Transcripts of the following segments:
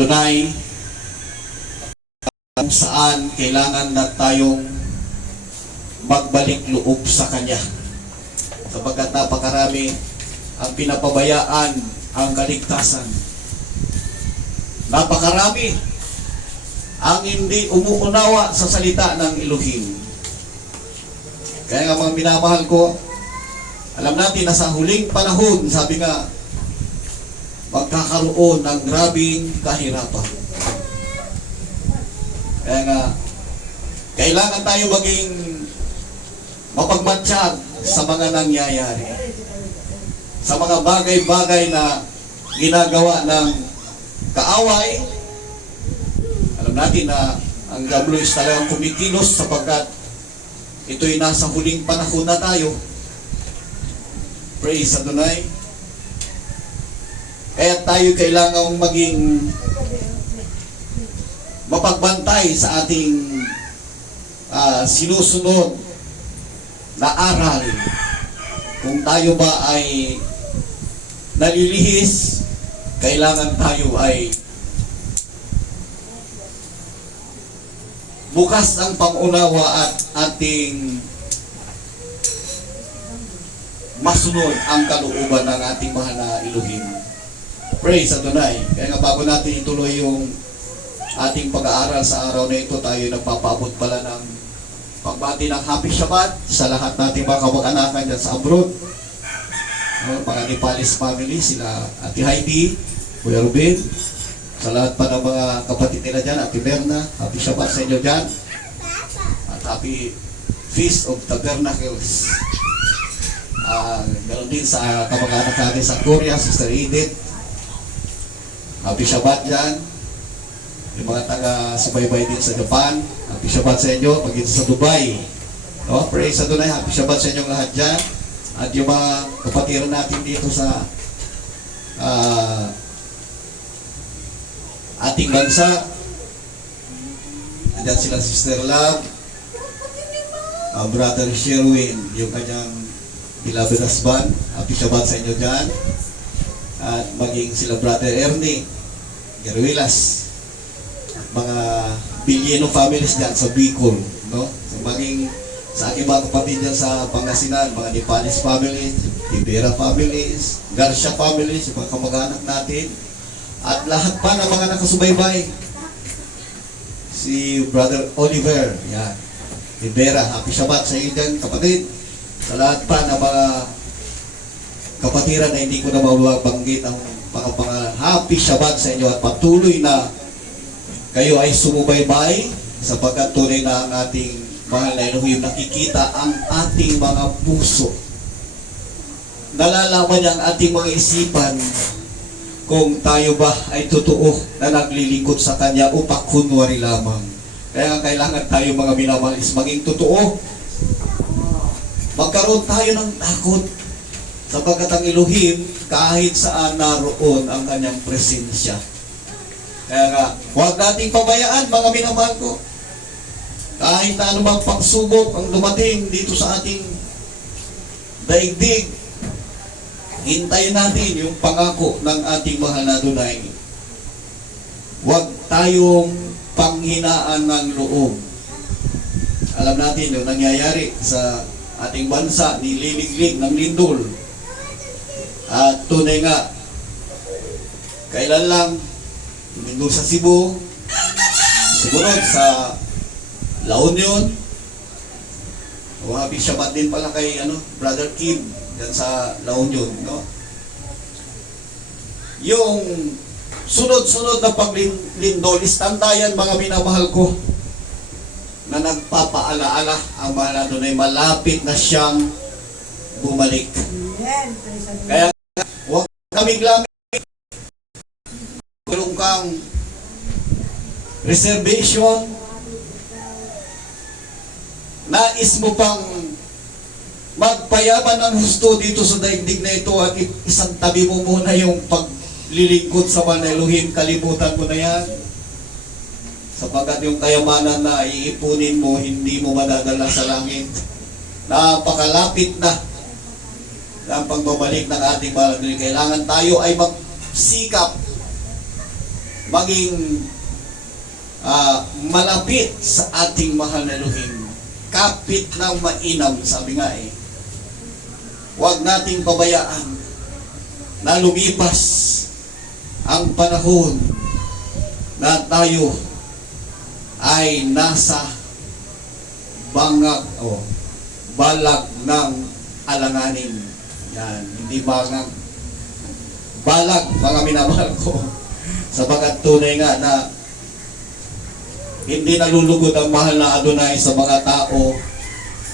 Adonai, kung saan kailangan na tayong magbalik loob sa Kanya. Sapagkat napakarami ang pinapabayaan ang kaligtasan. Napakarami ang hindi umuunawa sa salita ng Elohim. Kaya nga mga minamahal ko, alam natin na sa huling panahon, sabi nga, magkakaroon ng grabing kahirapan. Kaya nga, kailangan tayo maging mapagmatsyag sa mga nangyayari. Sa mga bagay-bagay na ginagawa ng kaaway. Alam natin na ang WS talagang kumikilos sapagkat ito'y nasa huling panahon na tayo. Praise Adonai. Kaya tayo kailangang maging mapagbantay sa ating sinusunod na aral. Kung tayo ba ay nalilihis, kailangan tayo ay bukas ang pangunawa at ating masunod ang kalooban ng ating mahal na Elohim. Praise Adonai. Kaya nga bago natin ituloy yung ating pag-aaral sa araw na ito, tayo nagpapaabot pala ng pagbati ng Happy Shabbat sa lahat nating mga kamag-anakan dyan sa abroad. Mga Nepalese family, sila Ate Heidi, Kuya Ruben, sa lahat pa ng mga kapatid nila dyan, Ate Berna, Happy Shabbat sa inyo dyan. At Happy Feast of Tabernacles. Ganoon din sa kamag-anak natin sa Korea, Sister Edith. Happy Shabbat dyan. Yung mga taga-subaybay din sa Japan, Happy Shabbat sa inyo. Pag sa Dubai, no? Praise Adonai, Happy Shabbat sa inyong lahat dyan. At yung mga kapatiran natin dito sa ating bansa, andyan sila Sister Love, Brother Sherwin, yung kanyang beloved husband, Happy Shabbat sa inyo dyan. At maging sila Brother Ernie Garuilas, mga Bilieno families dyan sa Bicol, no? So, maging sa aking mga kapatid dyan sa Pangasinan, mga Nepalese families, Ibera families, Garcia families, yung mga kamag-anak natin, at lahat pa ng mga nakasubaybay. Si Brother Oliver, yan, Ibera, Happy Shabbat sa iyo dyan, kapatid. Sa lahat pa ng mga kapatiran na hindi ko na mababanggit ang mga pangalan, Happy Shabbat sa inyo at patuloy na kayo ay sumubaybay sapagkat tunay na ang ating mahal na Elohim, nakikita ang ating mga puso. Nalalaman niya ang ating mga isipan kung tayo ba ay totoo na naglilingkod sa Kanya o pakunwari lamang. Kaya kailangan tayo mga minamahal is maging totoo. Magkaroon tayo ng takot sapagkat ang Elohim kahit saan naroon ang Kanyang presensya. Kaya nga, huwag nating pabayaan mga minamahal ko. Kahit na anumang pagsubok ang dumating dito sa ating daigdig, hintayin natin yung pangako ng ating mahal na Adonai. Huwag tayong panghinaan ng loob. Alam natin yung nangyayari sa ating bansa, nililiglig ng lindol. At tunay nga, kailan lang, lindol sa Cebu, sumunod sa La Union. Happy Shabbat din pala kay Brother Kim dyan sa La Union, no? Yung sunod-sunod na paglindol, istantayan mga minamahal ko na nagpapaalaala ang mahal na Adonai, malapit na siyang bumalik. Kaya huwag kaming lamig kulong kang reservation, nais mo pang magpayaman ng husto dito sa daigdig na ito at isang tabi mo muna yung paglilingkod sa mahal na Elohim, kalimutan mo na yan. Sapagkat yung kayamanan na iipunin mo, hindi mo madadala sa langit. Napakalapit na ang pagbabalik ng ating mahal na Elohim. Kailangan tayo ay magsikap maging malapit sa ating mahal na Elohim. Kapit ng mainam, sabi nga eh. Huwag nating pabayaan na lumipas ang panahon na tayo ay nasa balag ng alanganin. Yan, hindi bangag. Balag, mga minamahal ko. Sapagat tunay nga na hindi nalulugod ang mahal na Adonai sa mga tao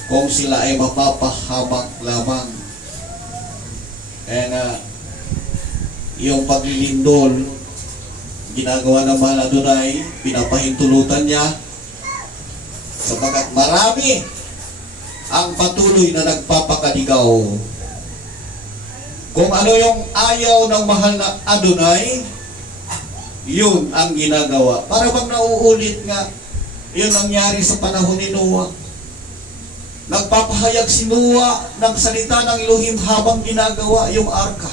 kung sila ay mapapahamak lamang. Kaya yung paglilindol, ginagawa ng mahal na Adonai, pinapahintulutan niya, sapagat marami ang patuloy na nagpapakaligaw. Kung ano yung ayaw ng mahal na Adonai, yun ang ginagawa. Para bang nauulit nga, yun nangyari sa panahon ni Noah. Nagpapahayag si Noah ng salita ng Elohim habang ginagawa yung arka.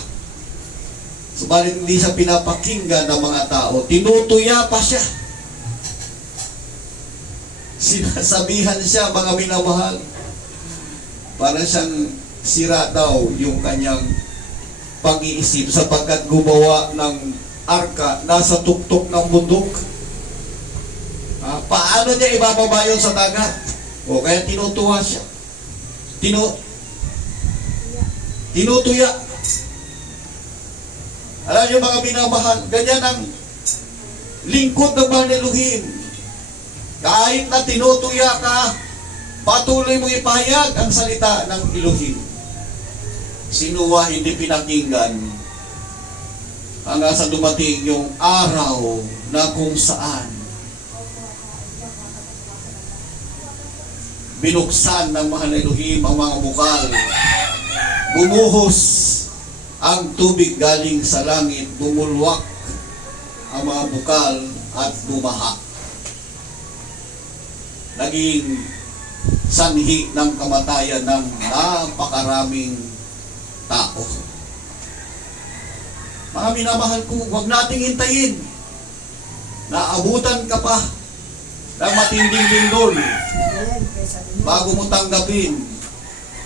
Subalit hindi siya pinapakinggan ng mga tao. Tinutuya pa siya. Sinasabihan siya, mga minamahal. Para siyang sira daw yung kanyang pag-iisip sapagkat gumawa ng arka nasa tuktok ng bundok. Paano niya ibababa yun sa dagat? O kaya tinutuwa siya. Tinutuya. Alam niyo mga minamahal, ganyan ang lingkod ng mahal na Elohim. Kahit na tinutuya ka, patuloy mo ipahayag ang salita ng Elohim. Si Noah hindi pinakinggan hanggang sa dumating yung araw na kung saan binuksan ng mahal na Elohim ang mga bukal. Bumuhos ang tubig galing sa langit, bumulwak ang mga bukal at bumaha. Naging sanhi ng kamatayan ng napakaraming tao. Mga minamahal ko, huwag nating hintayin na abutan ka pa ng matinding lindol bago mo tanggapin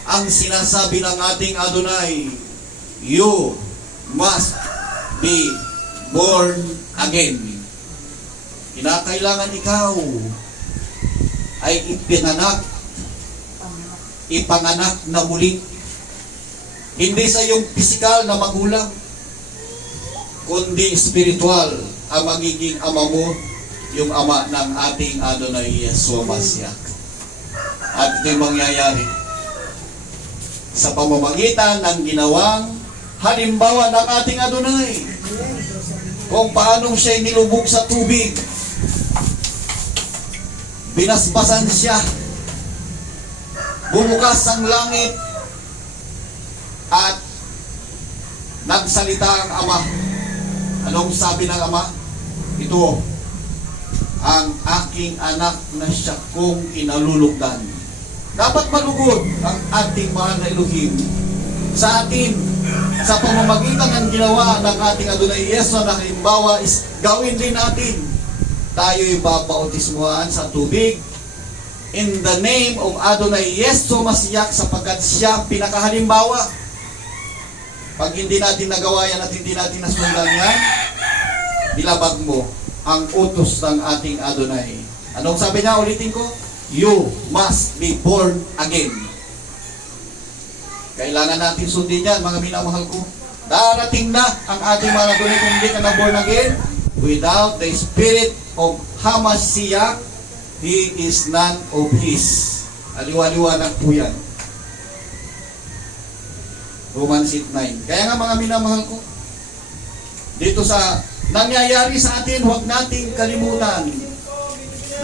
ang sinasabi ng ating Adonai, you must be born again. Kinakailangan ikaw ay ipanganak na muli. Hindi sa iyong pisikal na magulang, kundi spiritual ang magiging ama mo, yung ama ng ating Adonai Yeshua Mashiach. At ito'y mangyayari sa pamamagitan ng ginawang halimbawa ng ating Adonai. Kung paanong siya'y nilubog sa tubig, binasbasan siya, bumukas ang langit, at nagsalita ang Ama. Anong sabi ng Ama? Ito, ang aking anak na siya kong kinalulugdan. Dapat malugod ang ating mahal na Elohim sa atin sa pamamagitan ng ginawa ng ating Adonai Yeshua na halimbawa is gawin din natin. Tayo'y babautismuhan sa tubig in the name of Adonai Yeshua Mashiach sapagkat siya pinakahalimbawa. Pag hindi natin nagawa yan at hindi natin nasundan yan, ilabag mo ang utos ng ating Adonai. Anong sabi niya? Ulitin ko. You must be born again. Kailangan natin sundin yan, mga minamahal ko. Darating na ang ating mga Adonai kung hindi ka na born again. Without the spirit of Hamashiach, he is none of his. Aliwa-liwanag po yan. Romans 8:9. Kaya nga mga minamahal ko, dito sa nangyayari sa atin, huwag nating kalimutan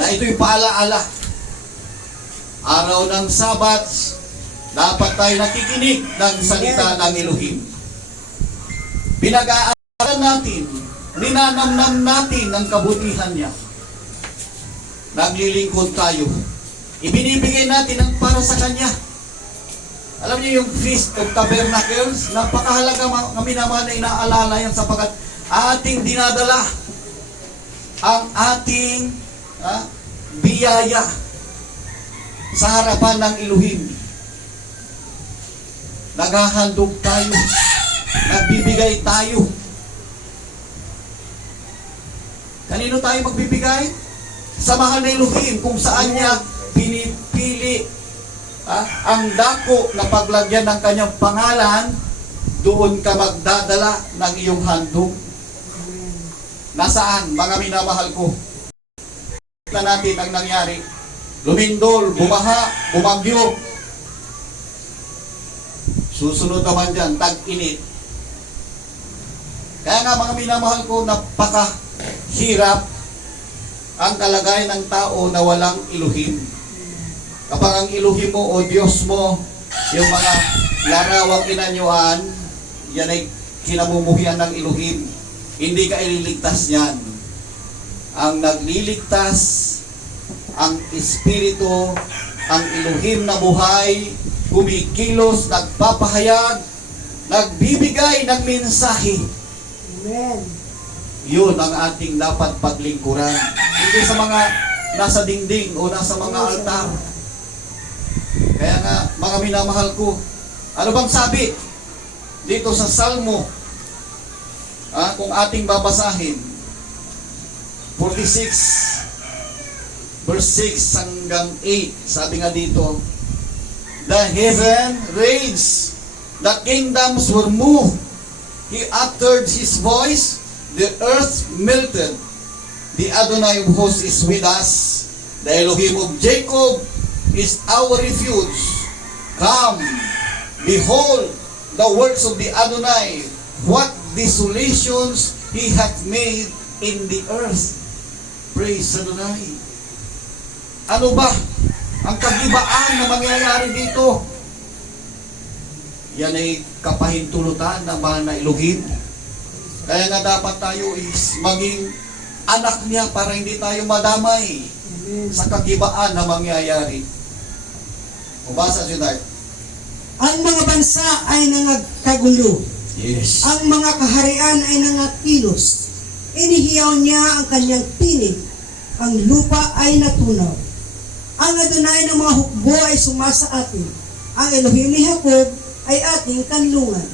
na ito'y paalaala. Araw ng Sabat, dapat tayo nakikinig ng salita ng Elohim. Pinag-aaralan natin, ninanamnam natin ang kabutihan niya. Naglilingkod tayo. Ibinibigay natin ang para sa Kanya. Alam niyo yung Feast of Tabernacles, napakahalaga mga minamahal na inaalala yan sapagkat ating dinadala ang ating biyaya sa harapan ng Elohim. Naghahandog tayo, nagbibigay tayo. Kanino tayo magbibigay? Sa mahal na Elohim, kung saan niya pinipili ang dako na paglagyan ng kanyang pangalan, doon ka magdadala ng iyong handog. Nasaan, mga minamahal ko? Na natin ang nangyari. Lumindol, bumaha, bumagyo. Susunod naman dyan, tag-init. Kaya nga mga minamahal ko, napakahirap ang kalagayan ng tao na walang Elohim. Kapag ang Elohim mo o Diyos mo, yung mga larawang inanyuan, yan ay kinamumuhian ng Elohim. Hindi ka ililigtas niyan. Ang nagliligtas, ang Espiritu, ang Elohim na buhay, kumikilos, nagpapahayag, nagbibigay ng mensahe. Amen. Yun ang ating dapat paglingkuran. Hindi sa mga nasa dingding o nasa mga altar. Kaya nga, mga minamahal ko, ano bang sabi dito sa Salmo? Kung ating babasahin, 46, verse 6 hanggang 8, sabi nga dito, the heaven reigns, the kingdoms were moved, he uttered his voice, the earth melted, the Adonai of hosts is with us, the Elohim of Jacob is our refuge. Come, behold the works of the Adonai, what desolations he hath made in the earth. Praise Adonai. Ano ba ang kagibaan na mangyayari dito? Yan ay kapahintulutan ng mahal na Elohim. Kaya nga dapat tayo is maging anak niya para hindi tayo madamay sa kagibaan na mangyayari. Mabasa si Dark. Ang mga bansa ay nangagkagulo. Yes. Ang mga kaharian ay nangakilos. Inihiyaw niya ang kanyang tinig. Ang lupa ay natunaw. Ang Adonai ng mga hukbo ay sumasa atin. Ang Elohim ni Jacob ay ating kanlungan.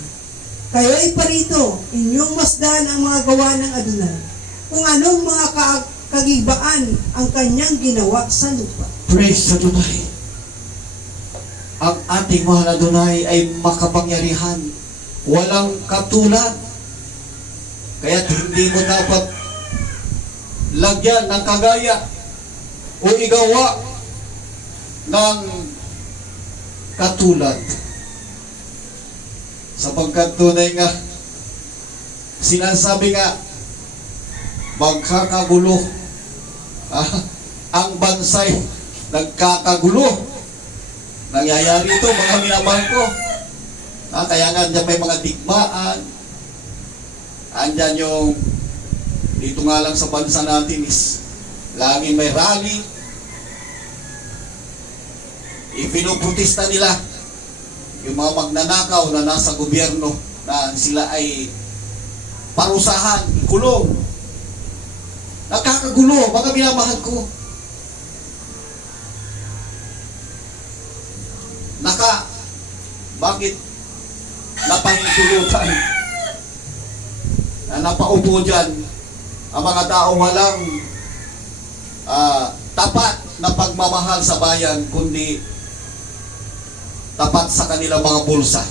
Kayo'y parito, inyong masdan ang mga gawa ng Adonai. Kung anong mga kagibaan ang kanyang ginawa sa lupa. Praise Adonai. Ang ating mahal na Adonai ay makapangyarihan. Walang katulad. Kaya hindi mo dapat lagyan ng kagaya o igawa ng katulad. Sapagkat tunay nga, sinasabi nga, magkakagulo. Ang bansay nagkakagulo. Nangyayari ito, mga minamahal ko. Kaya nga dyan may mga digmaan. Andyan yung, dito nga lang sa bansa natin is, laging may rally. Ipinoprotesta nila yung mga magnanakaw na nasa gobyerno na sila ay parusahan, ikulong. Nakakagulo, mga minamahal ko. Bakit napahintulutan na napaupo dyan ang mga taong walang tapat na pagmamahal sa bayan, kundi tapat sa kanilang mga bulsa.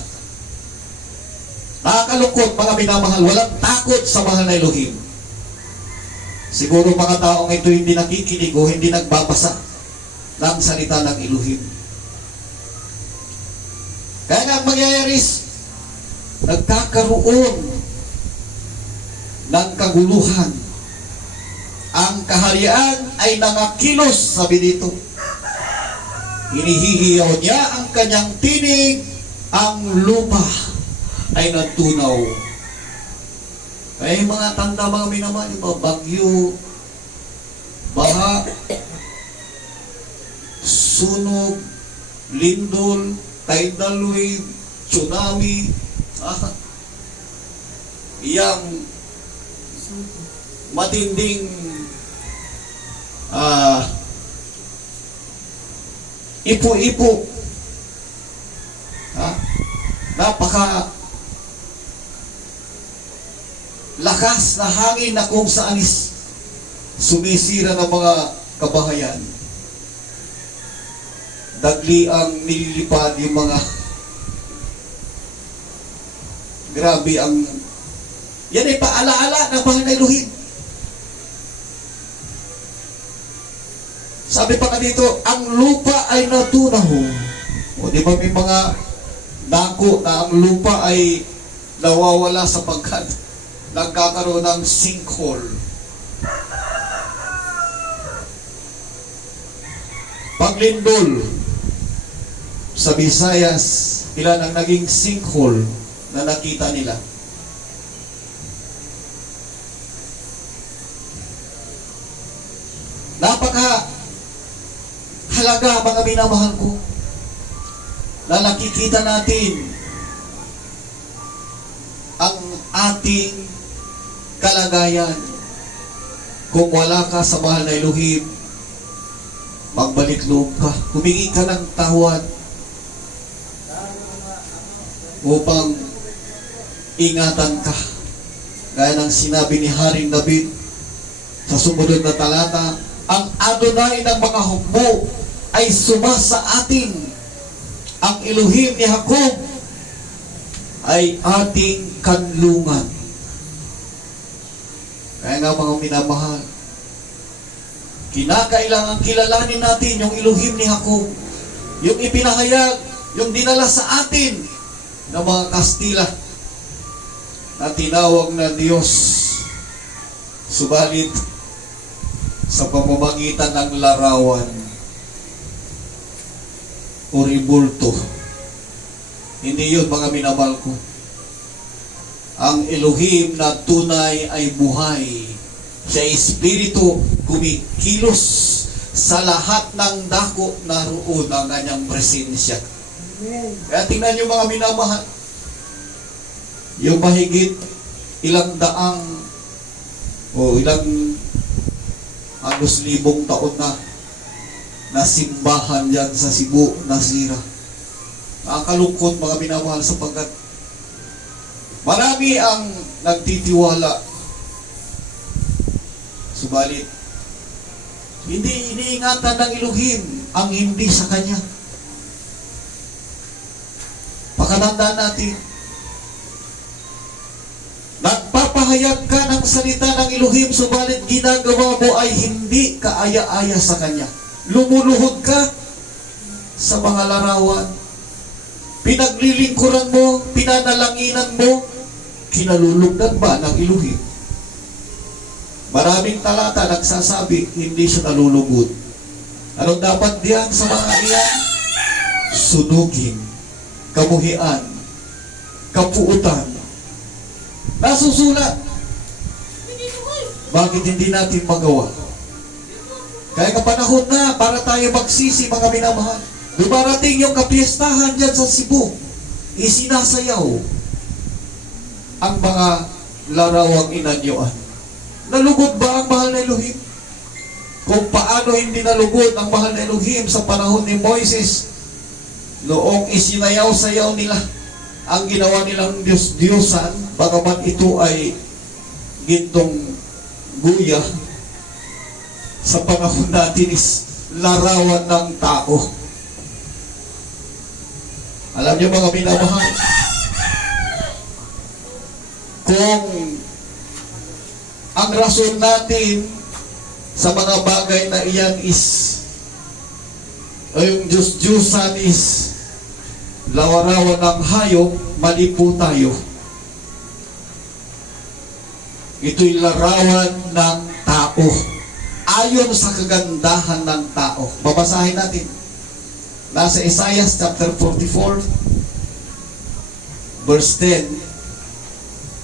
Nakakalungkot, mga minamahal, walang takot sa mahal na Elohim. Siguro mga taong ito hindi nakikinig o hindi nagbabasa ng salita ng Elohim. Kaya nga ang mangyayari is, nagkakaroon ng kaguluhan. Ang kaharian ay nangakilos, sabi dito. Hinihihiyaw niya ang kanyang tinig, ang lupa ay natunaw. Kaya yung mga tanda, mga minamahal, yung mga bagyo, baha, sunog, lindol, tidal wave, tsunami, yang matinding ipo-ipo. Ha? Napaka lakas na hangin na kung saan is sumisira ng mga kabahayan. Dagli ang nililipad yung mga grabe ang yan ay paalaala ng mahal na Elohim. Sabi pa nga dito, ang lupa ay natunaw. O di ba may mga dako na ang lupa ay nawawala sapagkat nagkakaroon ng sinkhole. Paglindol sa Visayas, ilan ang naging sinkhole na nakita nila. Napaka halaga mga minamahal ko na nakikita natin ang ating kalagayan. Kung wala ka sa mahal na Elohim, magbalik loob ka, humingi ka ng tawad upang ingatan ka. Gaya ng sinabi ni Haring David sa sumunod na talata, ang Adonai ng mga hukbo ay sumasa atin. Ang Elohim ni Jacob ay ating kanlungan. Kaya nga mga minamahal, kinakailangan kilalanin natin yung Elohim ni Jacob, yung ipinahayag, yung dinala sa atin ng mga Kastila na tinawag na Diyos. Subalit, sa pamamagitan ng larawan o ribulto, hindi yun mga minamahal ko. Ang Elohim na tunay ay buhay. Siya ay espiritu, kumikilos sa lahat ng dako na roon ang kanyang presensya. Amen. Kaya tingnan niyo mga minamahal, yung mahigit ilang daang o ilang halos libong taon na simbahan dyan sa Cebu nasira. Nakakalungkot mga minamahal sapagkat marami ang nagtitiwala. Subalit, hindi iniingatan ng Elohim ang hindi sa Kanya. Pakatandaan natin, nagpapahayag ka ng salita ng Elohim, subalit ginagawa mo ay hindi kaaya-aya sa Kanya. Lumuluhod ka sa mga larawan. Pinaglilingkuran mo, pinanalanginan mo, kinalulugdan ba ng Elohim? Maraming talata nagsasabi, hindi siya nalulugod. Anong dapat diyan sa mga iyan? Sunugin, kamuhian, kapuutan. Nasusulat. Bakit hindi natin magawa? Kaya kapanahon na para tayo magsisi mga minamahal. Dumarating yung kapiestahan dyan sa Cebu. Isinasayaw ang mga larawang inanyuan. Nalugod ba ang mahal na Elohim? Kung paano hindi nalugod ang mahal na Elohim sa panahon ni Moises, noong isinayaw-sayaw nila ang ginawa nilang Diyos-Diyosan, bagaman ito ay gintong guya, sa panahon natin is larawan ng tao. Alam niyo mga minamahal, kung ang rason natin sa mga bagay na iyan is o yung Diyos-Diyosan is larawan ng hayop, mali po tayo. Ito'y larawan ng tao ayon sa kagandahan ng tao. Babasahin natin. Nasa Isaiah chapter 44 verse 10,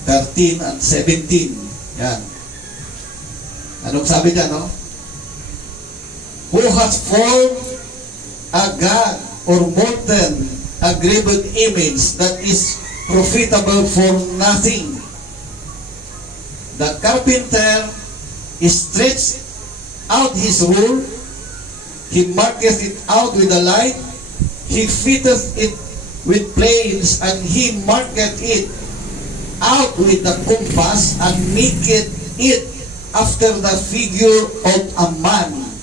13 and 17. Yan. Anong sabi dyan, no? Who has formed a god or molten a graven image that is profitable for nothing. The carpenter stretched out his rule, He marketh it out with a light. He fitteth it with planes, and he marketh it out with the compass, and maketh it after the figure of a man,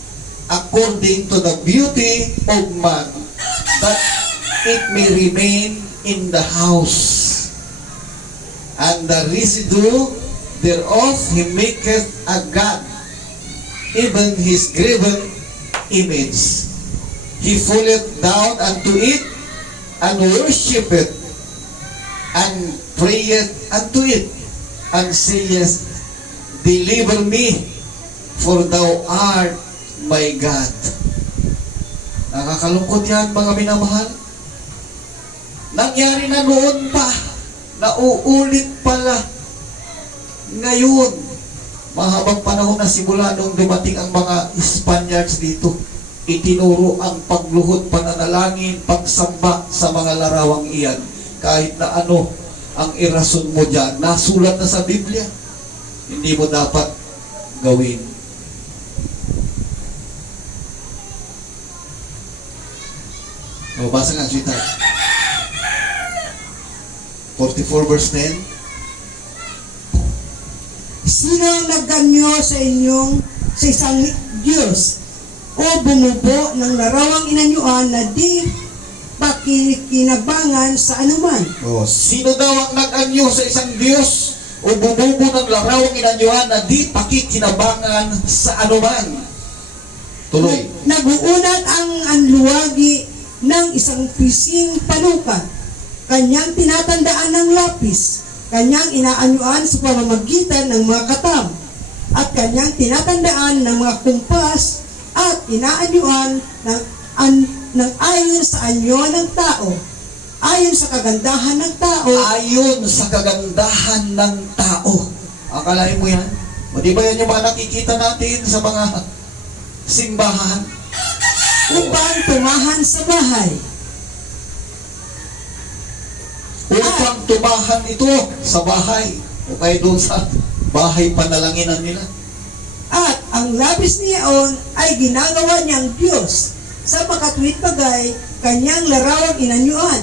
according to the beauty of man, that it may remain in the house. And the residue thereof he maketh a god, even his graven image. He falleth down unto it, and worshipeth, and prayeth unto it, and saith, Deliver me, for thou art my God. Nakakalungkot yan, mga minamahal. Nangyari na noon pa, nauulit pala ngayon. Mahabang panahon na simula nung dumating ang mga Spaniards dito, itinuro ang pagluhod, pananalangin, pagsamba sa mga larawang iyan. Kahit na ano ang irason mo dyan, nasulat na sa Biblia, hindi mo dapat gawin. O, basa nga, sweetheart. 44 verse 10. Sino ang nagganyo sa isang Diyos o bumubo ng larawang inanyuan na di pakikinabangan sa anuman? O, sino daw ang nag-anyo sa isang Diyos o bumubo ng larawang inanyuan na di pakikinabangan sa anuman? Tuloy. Naguunat ang anluwagi ng isang pising panukat, kanyang tinatandaan ng lapis, kanyang inaanyuan sa pamamagitan ng mga katam, at kanyang tinatandaan ng mga kumpas, at inaanyuan ng ayon sa anyo ng tao, ayon sa kagandahan ng tao. Ayon sa kagandahan ng tao. Akalain mo yan? O di ba yan yung mga nakikita natin sa mga simbahan? Upang tumahan sa bahay. Upang tumahan ito sa bahay. O kaya doon sa bahay panalanginan nila. At ang labis niyaon ay ginagawa niyang Diyos sa makatuwid bagay, kanyang larawang inanyuan,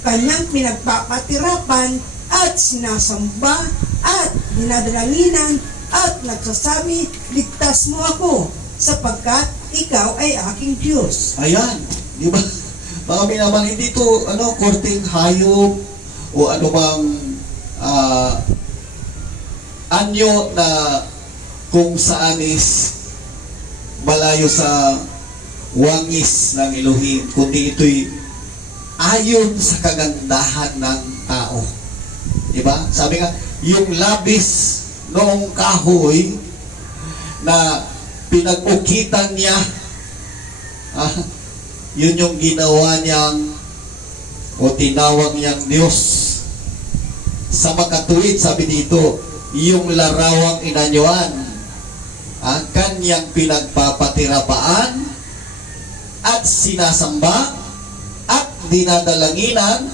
kanyang pinagpapatirapan at sinasamba at dinadalanginan at nagsasabi, ligtas mo ako sapagkat ikaw ay aking Diyos. Ayan. Di ba? Mga minaman, hindi ito korteng hayop o anumang anyo na kung saan is malayo sa wangis ng Elohim, kundi ito'y ayon sa kagandahan ng tao. Diba? Sabi nga, yung labis noong kahoy na pinag-ukitan niya, yun yung ginawa niyang o tinawag niyang Diyos. Sa makatuwid, sabi dito, yung larawang inanyuan, ang kanyang pinagpapatirapaan at sinasamba at dinadalanginan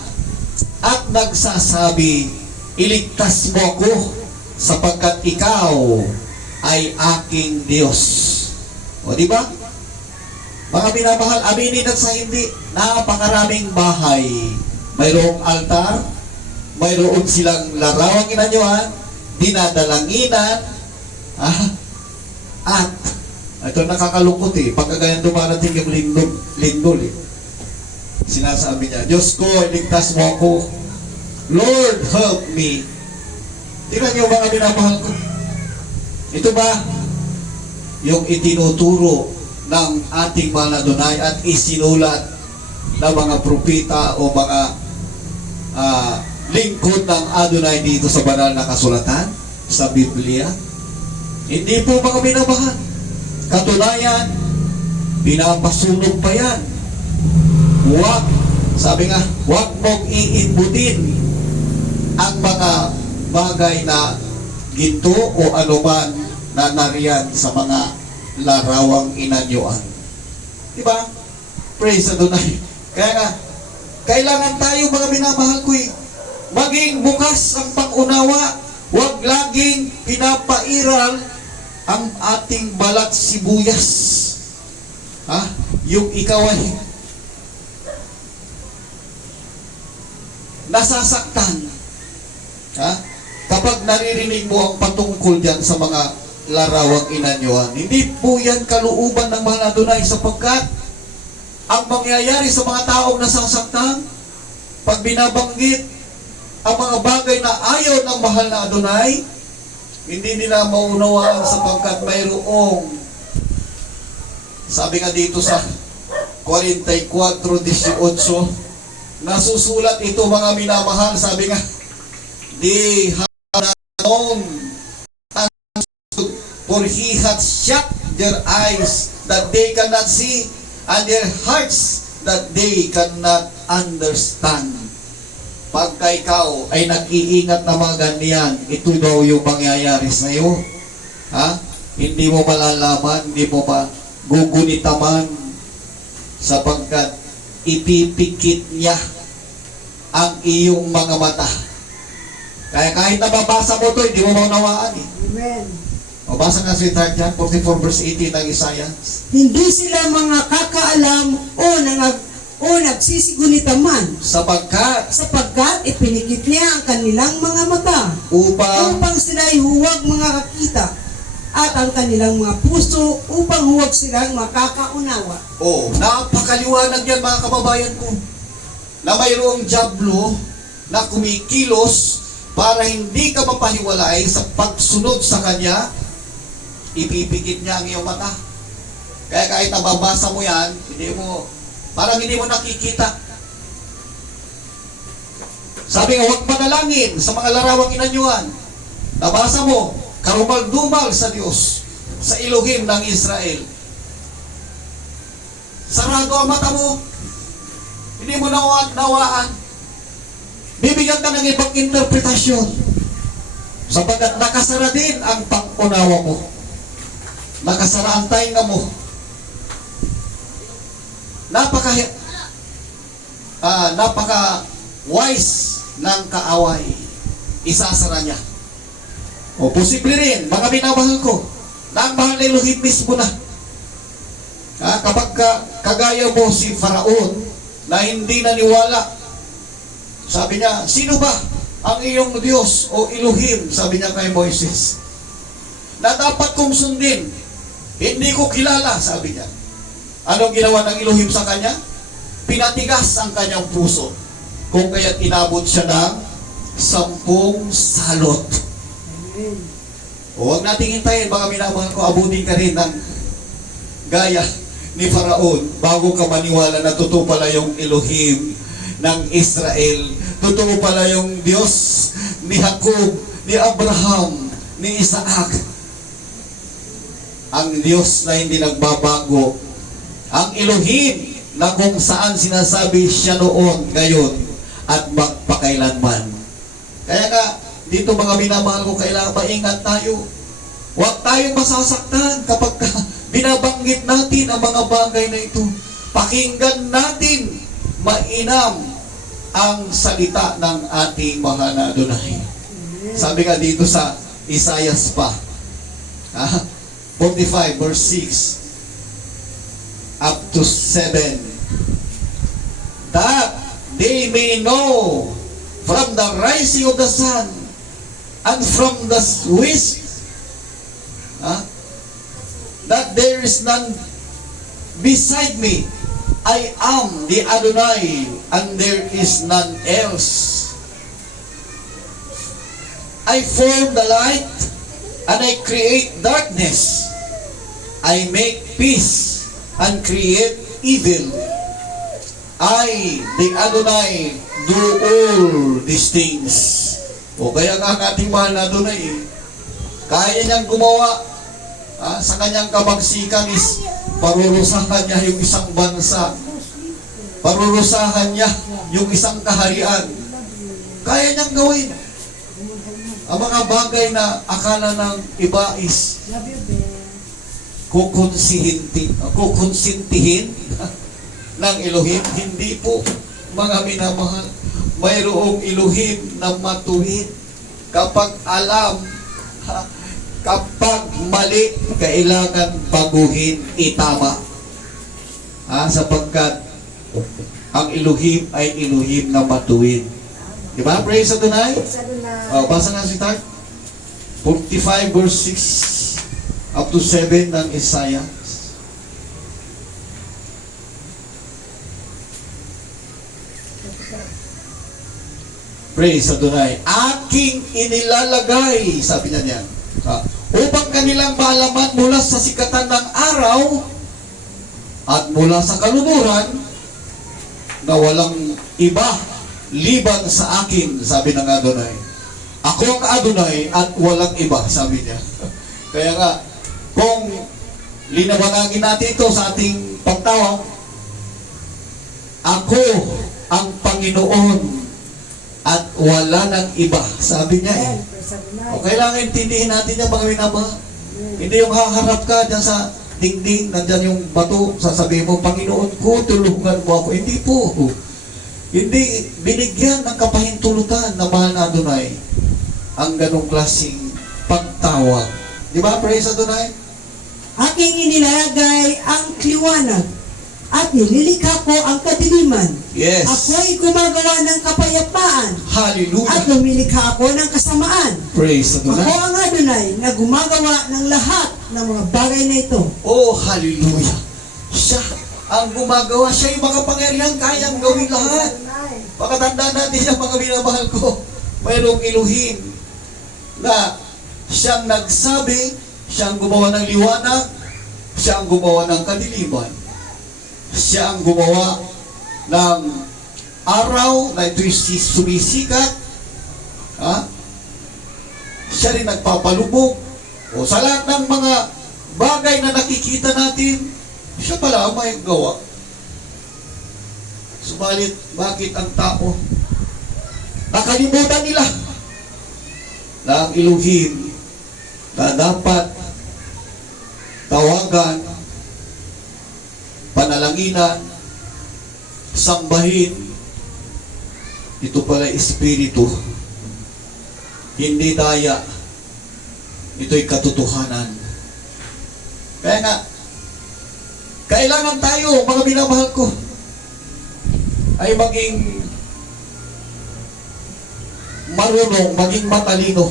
at nagsasabi, iligtas mo ako sapagkat ikaw ay aking Diyos. O di ba? Mga pinamahal, aminin at sa hindi, napakaraming bahay. Mayroong altar, mayroon silang larawang inanyuan, dinadalanginan, at ito nakakalungkot pagkagayan dumarating yung lindol sinasabi niya, Diyos ko, iligtas mo ako. Lord, help me. Tingnan niyo mga minamahal ko. Ito ba yung itinuturo ng ating mahal na Adonai at isinulat ng mga propeta o mga lingkod ng Adonai dito sa banal na kasulatan sa Biblia? Hindi po mga minamahal. Katunayan, pinapasunog pa yan. Sabi nga, huwag mong iimbutin ang mga bagay na ginto o anuman na nariyan sa mga larawang inanyuan. Diba? Praise Adonai. Kaya nga, kailangan tayo mga minamahal ko maging bukas ang pang-unawa. Huwag laging pinapairal ang ating balat sibuyas. yung ikaw ay nasasaktan. Ha? Kapag naririnig mo ang patungkol dyan sa mga larawang inanyuan, hindi po yan kalooban ng mahal na Adonai, sapagkat ang mangyayari sa mga taong nasasaktan, pag binabanggit ang mga bagay na ayaw ng mahal na Adonai, hindi nila maunawaan sapagkat mayroong, sabi nga dito sa 44:18, nasusulat ito mga minamahal, sabi nga, they have not known and for he hath shut their eyes that they cannot see, and their hearts that they cannot understand. Pagka ikaw ay nag-iingat na mga ganyan, ito daw yung mangyayari sa iyo. Ha? Hindi mo malalaman, hindi mo pa gugunitaman, sapagkat ipipikit niya ang iyong mga mata. Kaya kahit nababasa mo ito, hindi mo maunawaan eh. Amen. O basa nga sweetheart dyan, 44:18 ng Isaiah. Hindi sila mga kakaalam o nagsisigunita man, sapagkat ipinikit niya ang kanilang mga mata upang upang sila'y huwag mga kakita, at ang kanilang mga puso upang huwag silang makakaunawa. napakaliwanag yan mga kababayan ko, na mayroong jablo na kumikilos para hindi ka mapahiwalay sa pagsunod sa kanya. Ipipikit niya ang iyong mata. Kaya kahit nababasa mo yan, parang hindi mo nakikita. Sabi nga, huwag manalangin sa mga larawang inanyuan. Nabasa mo, karumal-dumal sa Diyos, sa Elohim ng Israel. Sarado ang mata mo. Hindi mo nawaan. Bibigyan ka ng ibang interpretasyon, sapagkat nakasara din ang pang-unawa mo. Nakasara ang tainga mo. Napaka wise ng kaaway. Isasara niya. O posible rin, mga minamahal ko, na ang mahal na Elohim mismo na. Kapag kagaya mo si Faraon na hindi naniwala, sabi niya, sino ba ang iyong Diyos o Elohim? Sabi niya kay Moises, na dapat kong sundin. Hindi ko kilala, sabi niya. Anong ginawa ng Elohim sa kanya? Pinatigas ang kanyang puso. Kung kaya't inabot siya ng 10 salot. Amen. Huwag nating hintayin, mga minamahal ko, abutin ka rin ng gaya ni Faraon bago ka maniwala na totoo pala yung Elohim ng Israel. Totoo pala yung Diyos ni Jacob, ni Abraham, ni Isaac. Ang Diyos na hindi nagbabago. Ang Elohim na kung saan sinasabi siya noon, ngayon, at magpakailanman. Kaya ka, dito mga minamahal ko, kailangan maingat tayo. Huwag tayong masasaktan kapag binabanggit natin ang mga bagay na ito. Pakinggan natin mainam ang salita ng ating mahal na Adonai. Sabi nga dito sa Isaiah pa, 45 verse 6 up to 7, that they may know from the rising of the sun and from the west, that there is none beside me. I am the Adonai, and there is none else. I form the light, and I create darkness. I make peace, and create evil. I, the Adonai, do all these things. O kaya nga ang ating mahal na Adonai, kaya niyang gumawa sa kanyang kabagsikan is parurusahan niya yung isang bansa. Parurusahan niya yung isang kaharian. Kaya niyang gawin. Ang mga bagay na akala ng iba is kukonsintihin ng Elohim. Hindi po, mga minamahal. Mayroong Elohim na matuwid. Kapag alam, kapag mali, kailangan baguhin, itama. Sapagkat ang Elohim ay Elohim na matuwid. Diba? Praise Adonai. Basa nga si Tart. 45 verse 6 up to 7 ng Isaiah. Praise Adonai. Aking inilalagay, sabi niya niyan, upang kanilang malaman mula sa sikatan ng araw at mula sa kalunuran na walang iba liban sa akin, sabi ng Adonai. Ako ang Adonai at walang iba, sabi niya. Kaya nga, kung linawanagin natin ito sa ating pagtawag, ako ang Panginoon at wala nang iba, sabi niya eh. O kailangan intindihin natin yung mga minamahal. Hindi yung haharap ka dyan sa dingding, nandyan yung bato, sasabihin mo, Panginoon ko, tulungan mo ako. Hindi po. Hindi binigyan ng kapahintulutan na mahal na Adonai ang ganong klaseng pagtawag. Di ba? Praise Adonai. Aking inilalagay ang liwanag at nililikha ko ang kadiliman. Yes. Ako'y gumagawa ng kapayapaan Hallelujah. at lumilikha ako ng kasamaan. Praise Ako Adonai. ang Adonai na gumagawa ng lahat ng mga bagay na ito. Oh, hallelujah. Siya ang gumagawa. Siya yung makapangyarihan, kayang gawin lahat. Pakatandaan natin yung mga minamahal ko. Mayroong Elohim na siyang nagsabi, siyang gumawa ng liwanag, siyang gumawa ng kadiliman. Siya ang gumawa ng araw na ito'y sumisikat. Siya rin nagpapalubog. O sa lahat ng mga bagay na nakikita natin, siya pala ang may gawa. Subalit, bakit ang tao nakalimutan nila na ang Elohim na dapat tawagan, panalanginan, sambahin, ito pala Espiritu, hindi daya, ito'y katotohanan. Kaya nga, kailangan tayo, mga minamahal ko, ay maging marunong, maging matalino.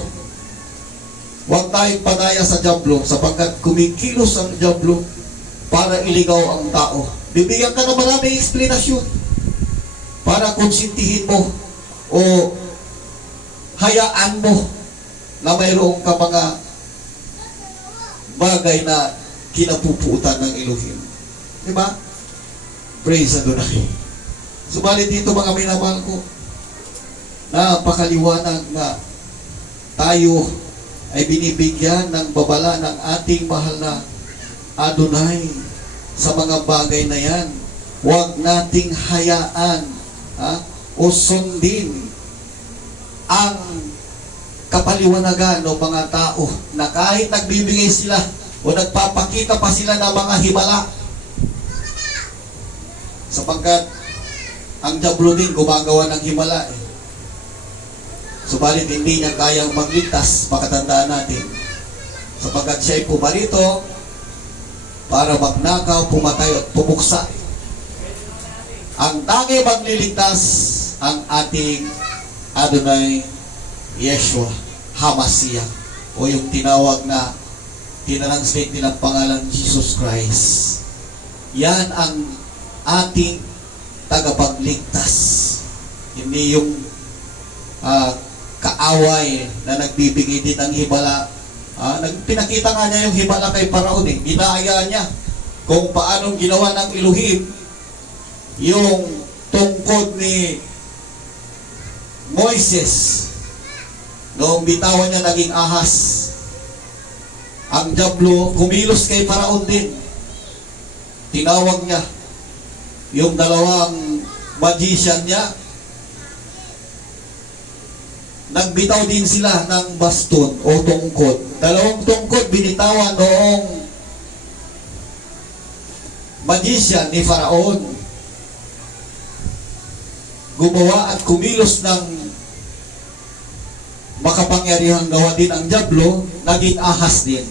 Huwag tayong padaya sa dyablo sapagkat kumikilos ang dyablo para iligaw ang tao. Bibigyan ka ng maraming eksplanasyon para konsintihin mo o hayaan mo na mayroong ka mga bagay na kinapupuutan ng Elohim. Diba? Praise Adonai. Subalit dito mga minamahal ko, napakaliwanag na tayo ay binibigyan ng babala ng ating mahal na Adonai sa mga bagay na yan. Huwag nating hayaan o sundin ang kapaliwanagan ng mga tao na kahit nagbibigay sila o nagpapakita pa sila ng mga himala, sapagkat ang dyablo din gumagawa ng himala eh. Subalit hindi niya kayang magligtas, pakatandaan natin, sapagkat siya ay pumarito para magnakaw, pumatay at pumuksa. Ang tangi magliligtas ang ating Adonai Yeshua HaMashiach, o yung tinawag na tinranslate nilang pangalan Jesus Christ. Yan ang ating tagapagligtas. Hindi yung kaaway na nagbibigay din ng himala. Pinakita nga niya yung himala kay Paraon eh. Ginaya niya kung paanong ginawa ng Elohim yung tungkod ni Moises noong bitawan niya naging ahas. Ang dyablo kumilos kay Paraon din. Tinawag niya yung dalawang magician niya, nagbitaw din sila ng baston o tungkod. Dalawang tungkod binitawan noong magician ni Faraon. Gumawa at kumilos ng makapangyarihang gawa din ang dyablo, naging ahas din.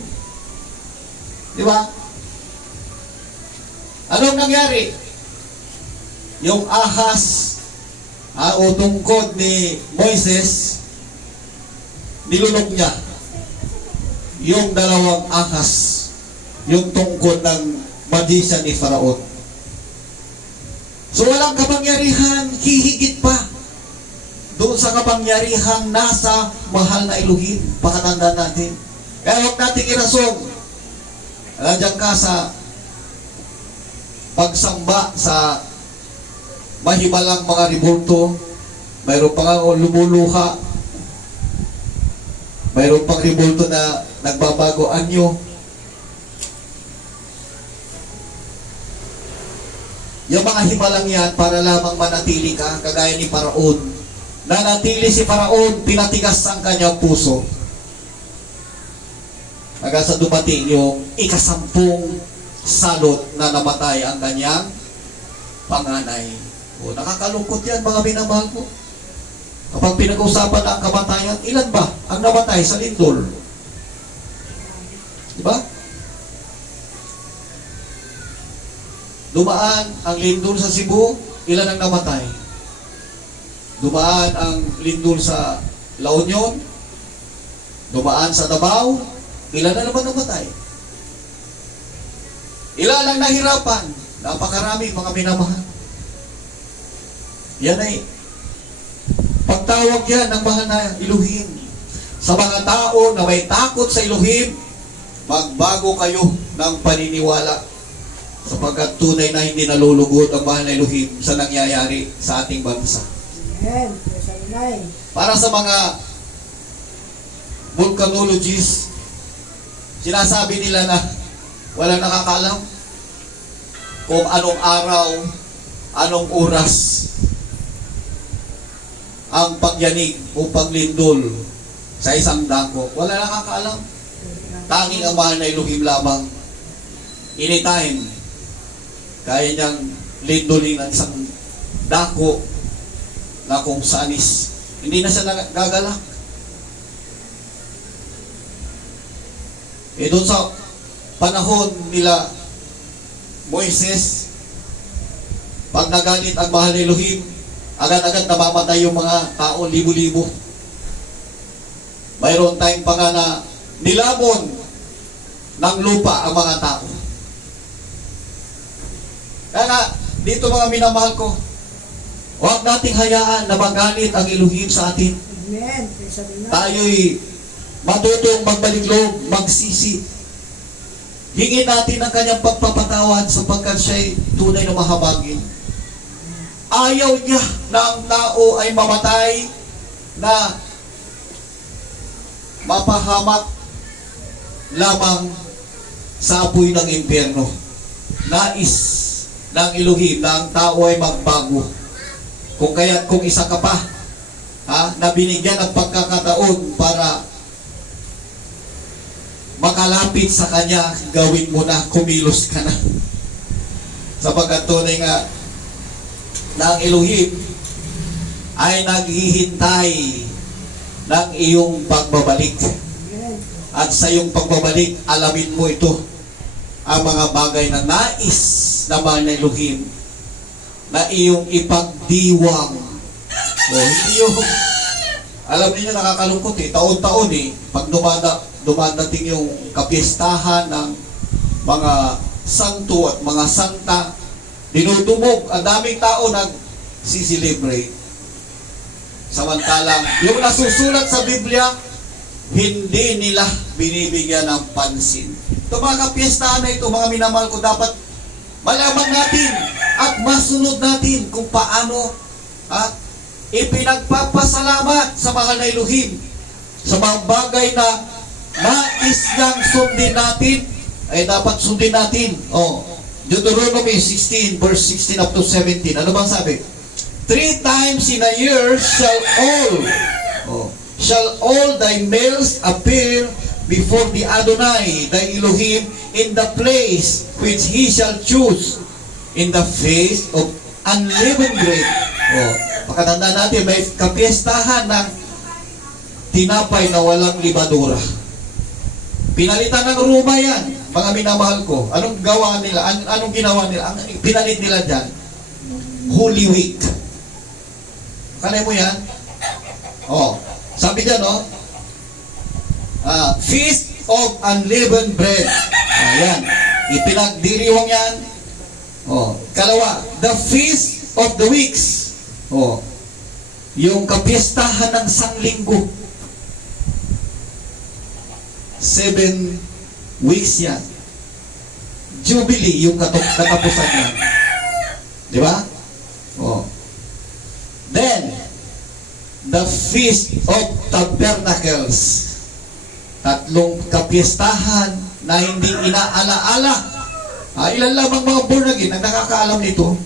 Di ba? Anong nangyari? Yung ahas o tungkod ni Moises, nilunok niya yung dalawang ahas, yung tungkod ng magician ni Faraon. So walang kapangyarihan, hihigit pa doon sa kapangyarihan nasa mahal na Elohim. Pakatandaan natin. Kaya huwag nating irason. Nandiyan ka sa pagsamba sa mahimalang mga ribulto, mayroon pa nga lumuluha, mayroon pang ribulto na nagbabago anyo. Yung mga himalang yan para lamang manatili ka, kagaya ni Faraon. Nanatili si Faraon, pinatigas ang kanyang puso. Hanggang sa dumating yung ikasampung salot na namatay ang kanyang panganay. O, nakakalungkot yan mga minamahal ko. Kapag pinag-usapan ang kamatayan, ilan ba ang namatay sa lindol? Diba? Dumaan ang lindol sa Cebu, ilan ang namatay? Dumaan ang lindol sa La Union, dumaan sa Davao, ilan na naman namatay? Ilan ang nahirapan? Napakarami mga minamahal. Yan ay pagtawag yan ng mahal na Elohim. Sa mga tao na may takot sa Elohim, magbago kayo ng paniniwala sapagkat tunay na hindi nalulugod ang mahal na Elohim sa nangyayari sa ating bansa. Amen. Para sa mga volcanologists, sinasabi nila na walang nakakaalam kung anong araw, anong oras ang pagyanig o paglindol sa isang dako. Wala nakakaalam. Tanging ang mahal na Elohim lamang. Anytime, kaya niyang lindolin ang isang dako na kung saan hindi na siya nagagalak. Doon sa panahon nila Moises, pag nagalit ang mahal na Elohim, agad-agad namamatay yung mga tao, libo-libo. Mayroon tayong pa nga na nilamon ng lupa ang mga tao. Kaya nga, dito mga minamahal ko, huwag nating hayaan na magalit ang Elohim sa atin. Amen. Tayo'y matutong magbalik loob, magsisi. Hingin natin ang kanyang pagpapatawad sapagkat siya'y tunay na mahabagin. Ayaw niya na ang tao ay mamatay na mapahamak lamang sa apoy ng impyerno. Nais ng Elohim na ang tao ay magbago. Kung isa ka pa na binigyan ng pagkakataon para makalapit sa Kanya, gawin mo na, kumilos ka na. Sapagkat tunay nga na ang Elohim ay naghihintay ng iyong pagbabalik. At sa iyong pagbabalik, alamin mo ito, ang mga bagay na nais naman ng Elohim na iyong ipagdiwang. Hindi yung, alam niyo nakakalungkot taon-taon pag dumadating yung kapistahan ng mga santo at mga santa, dinudumog, ang daming tao nagsisilibrate. Samantalang yung nasusulat sa Biblia, hindi nila binibigyan ng pansin. Ito mga kapiestahan na ito, mga minamahal ko, dapat malaman natin at masunod natin kung paano ipinagpapasalamat sa mahal na Elohim sa mga bagay na nais niyang sundin natin, ay dapat sundin natin. Deuteronomy 16 verse 16 up to 17. Ano bang sabi? 3 times in a year shall all thy males appear before the Adonai, thy Elohim, in the place which he shall choose, in the face of unleavened bread. Pakatanda natin, may kapiestahan ng tinapay na walang libadura. Pinalitan ng ruma yan. mga minamahal ko, anong gawa nila, anong ginawa nila, ang pinalit nila dyan, Holy Week. Kanay mo yan? Oh, sabi dyan, no? Feast of Unleavened Bread. Ayan. Ipinagdiriwang yan. Oh, kalawa, the Feast of the Weeks. Oh, yung kapistahan ng sanglinggo. 7 weeks yan. Jubilee, yung katapusan yan. Di ba? Oh. Then, the Feast of Tabernacles. 3 kapistahan na hindi inaalaala. Ilan lamang mga born again ang nakakaalam nito.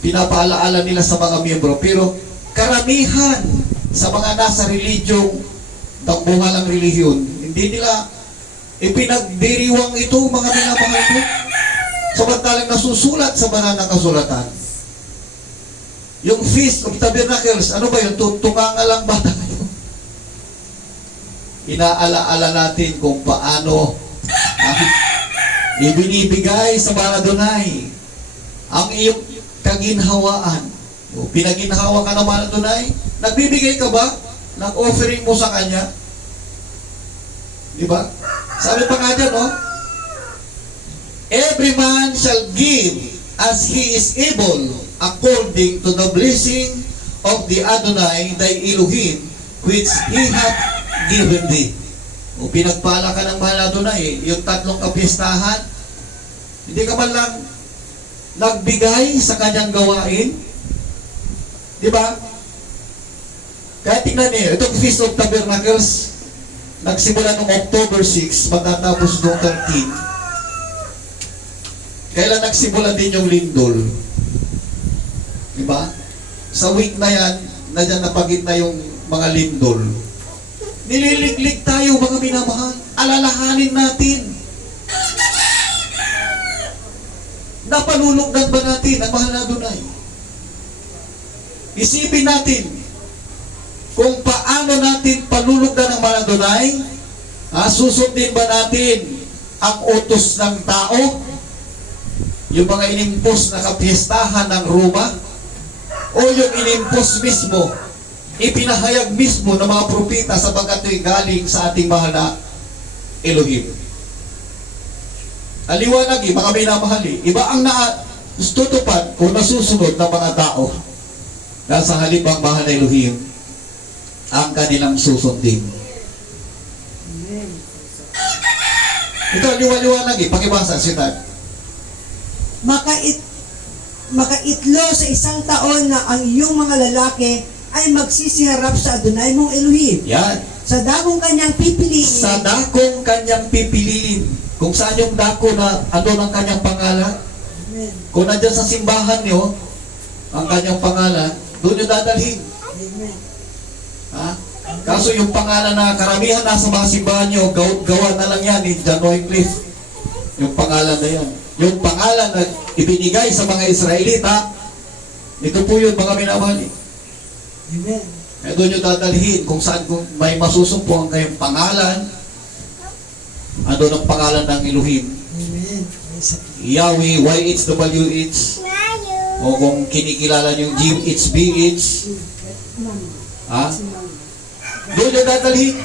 Pinapaalaala nila sa mga miyembro. Pero karamihan sa mga nasa religyong tambuhalang relihiyon, hindi nila ipinagdiriwang ito, mga minamahal ko. Samantalang nasusulat sa banal na kasulatan. Yung Feast of Tabernacles, ano ba yun? Tunganga lang ba tayo? Inaalaala natin kung paano ibinibigay sa Adonai ang iyong kaginhawaan. O, pinaginhawa ka naman Adonai, nagbibigay ka ba ng offering mo sa Kanya? Di ba? Sabi pa nga dyan, no? Every man shall give as he is able, according to the blessing of the Adonai, thy Elohim, which he hath given thee. O pinagpala ka ng mahal Adonai, yung 3 kapistahan, hindi ka man lang nagbigay sa kanyang gawain. Di ba? Kaya tingnan niyo, itong Feast of Tabernacles, nagsimula noong October 6, matatapos noong 13. Kailan nagsimula din yung lindol? Di ba? Sa week na yan, na dyan napagit na yung mga lindol. Nililiglig tayo, mga minamahal. Alalahanin natin. Napalulugdan ba natin ang mahal na Adonai? Isipin natin kung paano natin palulugdan ang mahal na Adonai. Susundin ba natin ang utos ng tao? Yung mga inimpos na kapiestahan ng Roma? O yung inimpos mismo, ipinahayag mismo ng mga propeta sapagkat ito'y galing sa ating mahal na Elohim? Aliwanag, mga minamahali, iba ang natutupad o nasusunod ng mga tao dahil sa halip ang mahal na Elohim ang kanilang susundin. Ito, liwanag, pakibasa, sitat. Makaitlo sa isang taon na ang iyong mga lalaki ay magsisiharap sa Adonai mong Elohim. Yan. Sa dakong kanyang pipiliin. Sa dakong kanyang pipiliin. Kung saan yung dako na ano ng kanyang pangalan. Amen. Kung nandyan sa simbahan niyo, ang kanyang pangalan, doon nyo dadalhin. Amen. Ha? Kaso yung pangalan na karamihan nasa mga simbahan nyo, gawa na lang yan ni John Wycliffe. Yung pangalan na yan. Yung pangalan na ibinigay sa mga Israelita, ito po yun, mga minamahal. Amen. Kaya doon nyo dadalhin kung saan kung may masusumpo ang kayong pangalan, ano ng pangalan ng Elohim. Amen. Yahweh, YHWH, o kung kinikilala nyo yung GHBH, ha? Doon nyo dadalhin.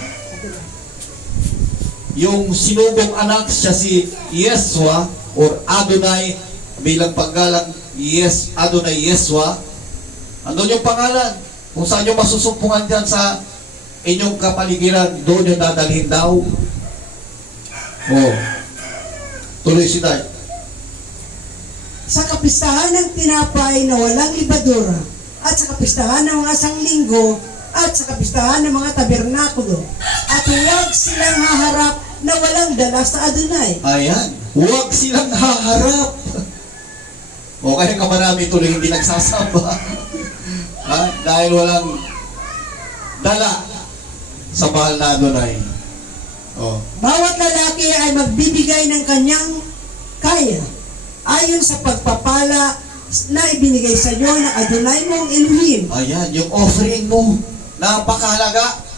Yung sinugong anak, siya si Yeshua, or Adonai, bilang paggalang Adonai Yeshua. Andun yung pangalan. Kung saan nyo masusumpungan dyan sa inyong kapaligiran, doon nyo dadalhin daw. Tuloy si Tay. Sa kapistahan ng tinapay na walang libadura, at sa kapistahan ng mga sanglinggo, at sa kapistahan ng mga tabernakulo, at huwag silang haharap na walang dala sa Adonai. Ayan. Huwag silang haharap. O kaya ka marami tuloy hindi nagsasamba. Ha? Dahil walang dala sa mahal na Adonai. Bawat lalaki ay magbibigay ng kanyang kaya ayon sa pagpapala na ibinigay sa iyo ng Adonai mong Elohim. Ayan, yung offering mo, napakahalaga.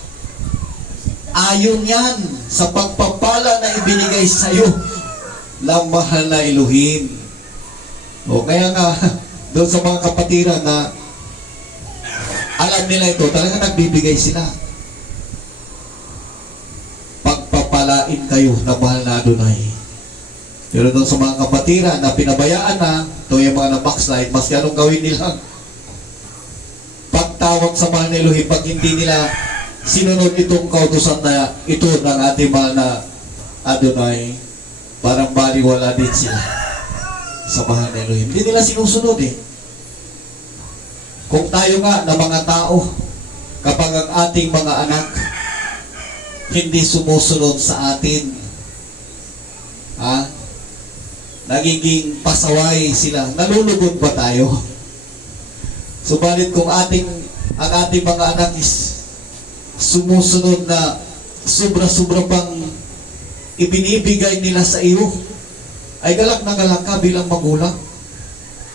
Ayon yan sa pagpapala na ibinigay sa iyo ng mahal na Elohim. O kaya nga, doon sa mga kapatiran na alam nila ito, talaga nagbibigay sila. Pagpapalain kayo ng mahal na Adonai. Pero doon sa mga kapatiran na pinabayaan na, ito yung mga na-backslide, mas anong gawin nila? Pagtawag sa mahal na Elohim, pag hindi nila sinunod itong kautusan na ito ng ating mahal na Adonai, parang baliwala din sila sa mahal na Elohim. Hindi nila sinusunod eh. Kung tayo nga na mga tao, kapag ang ating mga anak hindi sumusunod sa atin, nagiging pasaway sila, nalulugod ba tayo? Subalit kung ang ating mga anak is sumusunod na sobra-sobra pang ibinibigay nila sa iyo, ay galak na galak ka bilang magulang.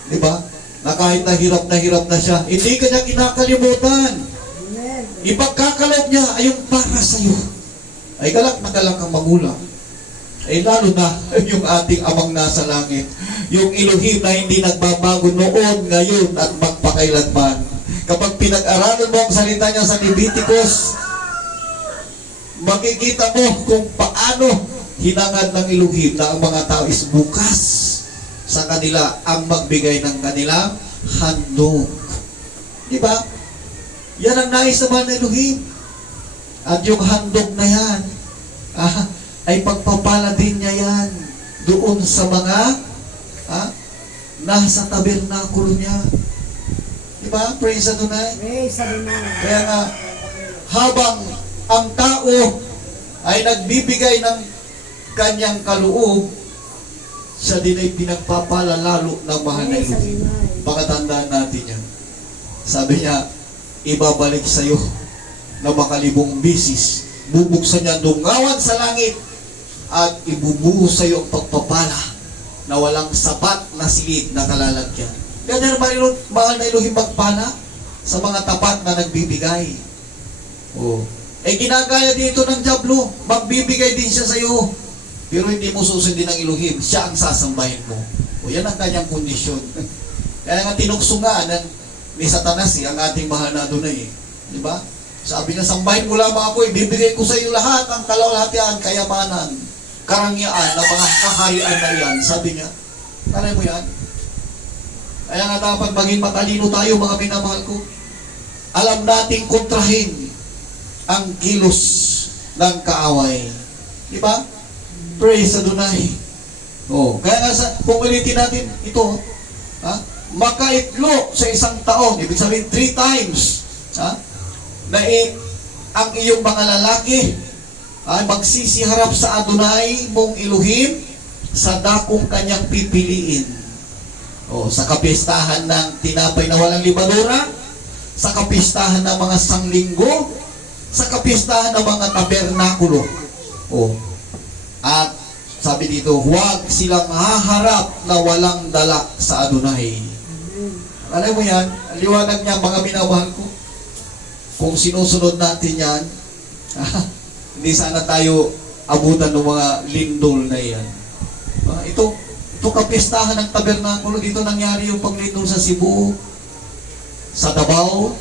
Diba? Na kahit hirap na siya, hindi ka niya kinakalimutan. Ipagkakalob niya ay yung para sa iyo. Ay galak na galak ang magulang. Ay lalo na yung ating amang nasa langit, yung Elohim na hindi nagbabago noon, ngayon at magpakailanman. Kapag pinag-aralan mo ang salita niya sa Leviticus, makikita mo kung paano hinangad ng Elohim na ang mga tao is bukas sa kanila ang magbigay ng kanilang handog. Diba? Yan ang nais naman ng Elohim. At yung handog na yan, ay pagpapala din niya yan doon sa mga nasa tabernakulo niya. Diba? Praise Adonai. Praise Adonai. Kaya nga, habang ang tao ay nagbibigay ng kanyang kaloob, siya din ay pinagpapala lalo ng mahal na Elohim. Pakatandaan natin yan. Sabi niya, ibabalik sa iyo na makalibong bisis. Bubuksan niya dungawan sa langit at ibubuhos sa iyo ang pagpapala na walang sapat na silid na kalalagyan. Ganyan naman mahal na Elohim magpala sa mga tapat na nagbibigay. Ginagaya dito ng diablo, magbibigay din siya sa iyo. Pero hindi mo susundin ng Elohim, siya ang sasambahin mo. Yan ang kanyang kondisyon. Kaya nga tinukso nga ni Satanas ang ating mahal na Adonai. Diba? Sabi na, sambahin mo lamang ako, ibibigay ko sa iyo lahat ang kalawalhatian, kayamanan, karangyaan, na mga kaharian na yan. Sabi niya, tanay mo yan. Kaya nga dapat maging matalino tayo, mga minamahal ko. Alam nating kontrahin ang kilos ng kaaway. Diba? Praise Adonai. Kaya nga kung ulitin natin ito, makaitlo sa isang taon, ibig sabihin 3 times, na ang iyong mga lalaki ay magsisiharap sa Adonai mong Elohim sa dakong kanyang pipiliin. Sa kapistahan ng tinapay na walang libadura, sa kapistahan ng mga sanglinggo, sa kapistahan ng mga tabernakulo. At sabi dito, huwag silang haharap na walang dala sa Adonai. Alam mo yan, ang liwanag niya, mga minamahal ko. Kung sinusunod natin yan, hindi sana tayo abutan ng mga lindol na yan. Ito kapistahan ng tabernakulo, dito nangyari yung paglindol sa Cebu, sa Davao,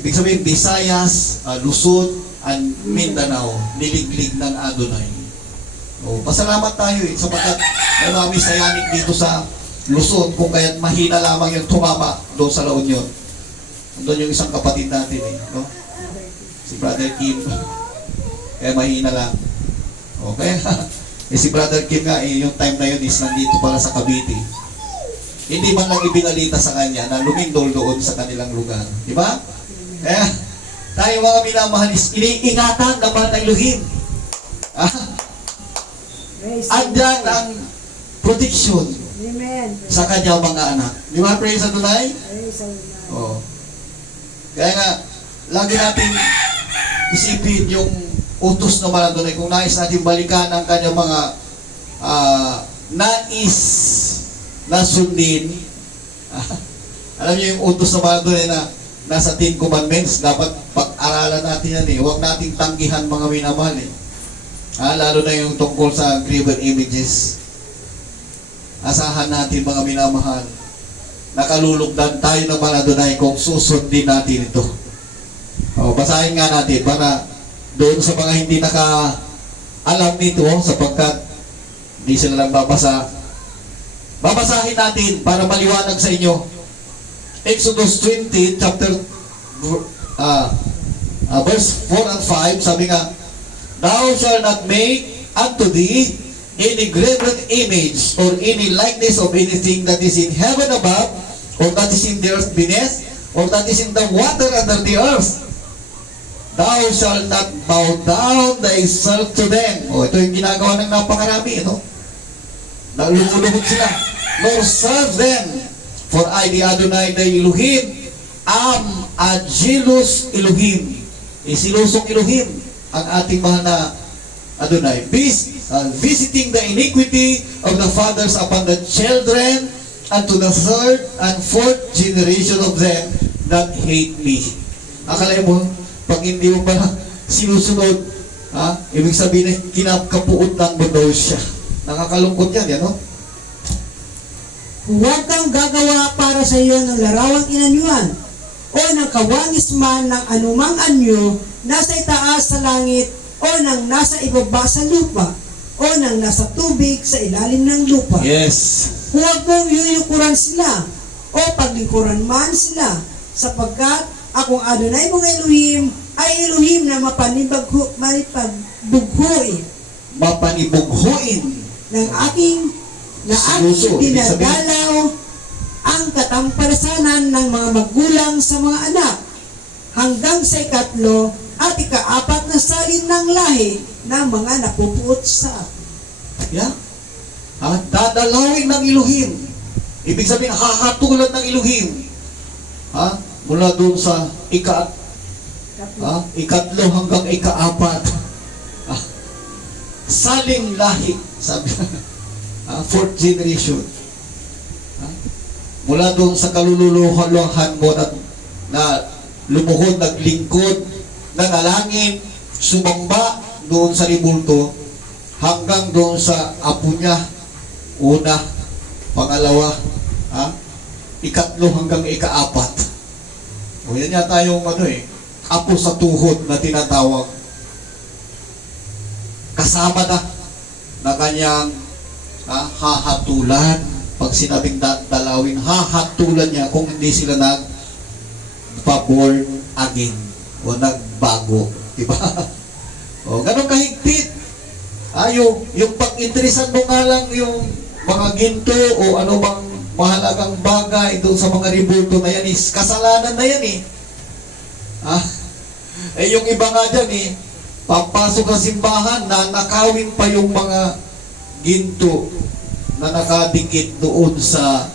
ibig sabihin, Visayas, Luzon, and Mindanao, niliglig ng Adonai. Pasalamat tayo sapagkat may mga misayanik dito sa Luzon, kung kaya't mahina lamang yung tumama doon sa La Union. Doon yung isang kapatid natin no? Si Brother Kim. Kaya mahina lang. Si Brother Kim nga, yung time na yun is nandito pala sa Cavite. Hindi man lang ibinalita sa kanya na lumindol doon sa kanilang lugar. Diba? Kaya tayo mga minamahal is iniingatan ng mga Elohim. Andyan ang protection sa kanyang mga anak. Di ba? Praise Adonai? Kaya nga, lagi natin isipin yung utos ng mga Adonai. Kung nais natin balikan ang kanyang mga nais na sundin, alam niyo yung utos ng mga Adonai na nasa 10 commandments, dapat pag-aralan natin yan Huwag nating tanggihan, mga minamahal Lalo na yung tungkol sa graven images. Asahan natin mga minamahal, nakalulugdan tayo ng Adonai kung susundin natin ito. Basahin nga natin para doon sa mga hindi alam nito, sapagkat hindi sila lang babasa. Babasahin natin para maliwanag sa inyo. Exodus 20, verse 4 and 5, sabi nga, Thou shalt not make unto thee any graven image or any likeness of anything that is in heaven above, or that is in the earth beneath, or that is in the water under the earth. Thou shalt not bow down thyself to them. Ito yung ginagawa ng napakarami, Lumuluhod sila. Nor serve them, for I, the Adonai, the Elohim, am a jealous Elohim. Silusong Elohim ang ating mahal na Adonai. Visiting the iniquity of the fathers upon the children, and to the third and fourth generation of them that hate me. Akala mo, pag hindi mo pala sinusunod, ibig sabihin na kinakapuutan mo daw siya. Nakakalungkot yan, Huwag kang gagawa para sa iyo ng larawang inanyuan o ng kawangis man ng anumang anyo nasa itaas sa langit o ng nasa ibaba sa lupa o ng nasa tubig sa ilalim ng lupa. Yes. Huwag mong yuyukuran sila o paglikuran man sila, sapagkat akong Adonai mong Elohim ay Elohim na Mapanibughuin. ng aking dinadalaw ang katampalasanan ng mga magulang sa mga anak hanggang sa ikatlo at ikaapat na salin ng lahi ng mga napupuot sa atin. At dadalawin ng Elohim. Ibig sabihin, hahatulan ng Elohim. Mula doon sa ikatlo hanggang ikaapat. Saling lahi, sabi fourth generation. Mula doon sa kalululuhan mo na lumuhod, naglingkod, nanalangin, sumamba doon sa ribulto, hanggang doon sa apo niya, una, pangalawa, ikatlo hanggang ikaapat. Yan yata yung apo sa tuhod na tinatawag. Kasama na kanyang hahatulan. Pag sinabing dalawin, hahatulan niya kung hindi sila nag-born again o nagbago. Diba? Ganun kahigpit. Yung pag-interesan mo nga lang yung mga ginto o ano bang mahalagang bagay doon sa mga ribulto na yan, kasalanan na yan yung iba nga dyan papasok sa simbahan na nakawin pa yung mga ginto na nakadikit doon sa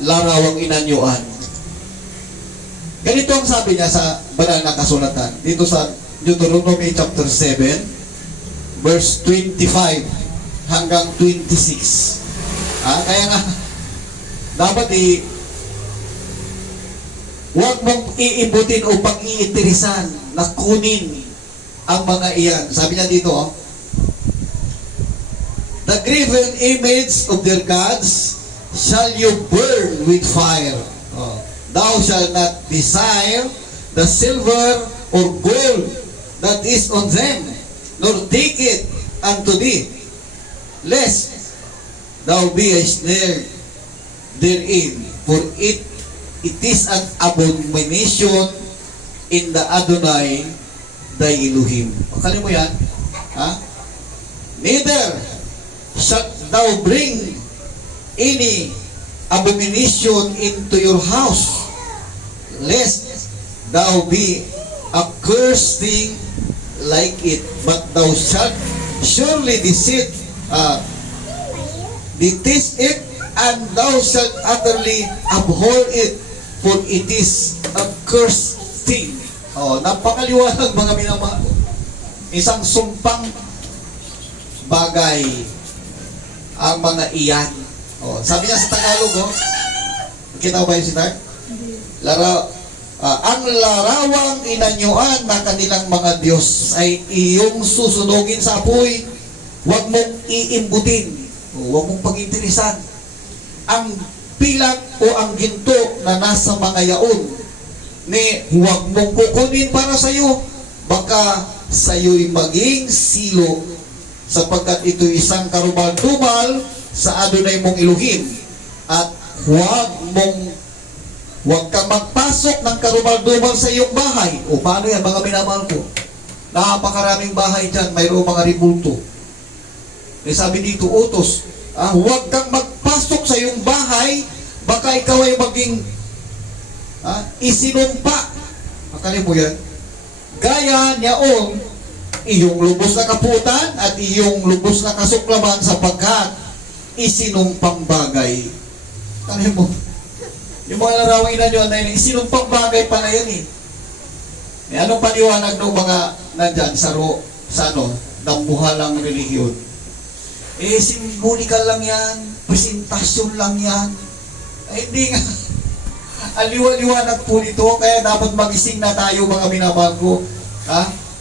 larawang inanyuan. Ganito ang sabi niya sa banal na kasulatan dito sa Deuteronomy chapter 7 verse 25 hanggang 26. Kaya nga dapat huwag mong iibutin o pag-iitirisan na kunin ang mga iyan. Sabi niya dito, the graven image of their gods shall you burn with fire. Thou shalt not desire the silver or gold that is on them, nor take it unto thee, lest thou be a snare therein, for it is an abomination in the Adonai thy Elohim. Akala mo yan? Neither shalt thou bring any abomination into your house, lest thou be a cursed thing like it, but thou shalt surely detest it, and thou shalt utterly abhor it, for it is a cursed thing. Napakaliwanag mga minamahal. Isang sumpang bagay ang mga iyan. Sabi niya sa Tagalog, kita ba yung sinar? ang larawang inanyuan na kanilang mga Diyos ay iyong susunugin sa apoy. Huwag mong iimbutin. Huwag mong pag-interesan. Ang pilak o ang ginto na nasa mga yaon, huwag mong kukunin para sa iyo. Baka sa iyo'y maging silo, sapagkat ito'y isang karubal-dumal sa Adonai mong Elohim. At huwag kang magpasok ng karubal-dumal sa iyong bahay. O paano yan, mga minamahal ko? Napakaraming bahay dyan, mayroong mga ribulto. Sabi dito, utos, huwag kang magpasok sa iyong bahay, baka ikaw ay maging isinumpa. Akala mo yan? Gaya niyaon, iyong lubos na kaputan at iyong lubos na kasuklaman sapagkat isinumpang bagay. Akala mo? Yung mga larawang inanyo na yun, isinumpang bagay pala yan eh. Anong paliwanag ng mga nandyan sa dambuhalang relihiyon? Simbolikal lang yan, presentasyon lang yan. Hindi nga. Aliwa-liwanag po nito, kaya dapat magising na tayo mga minamahal ko.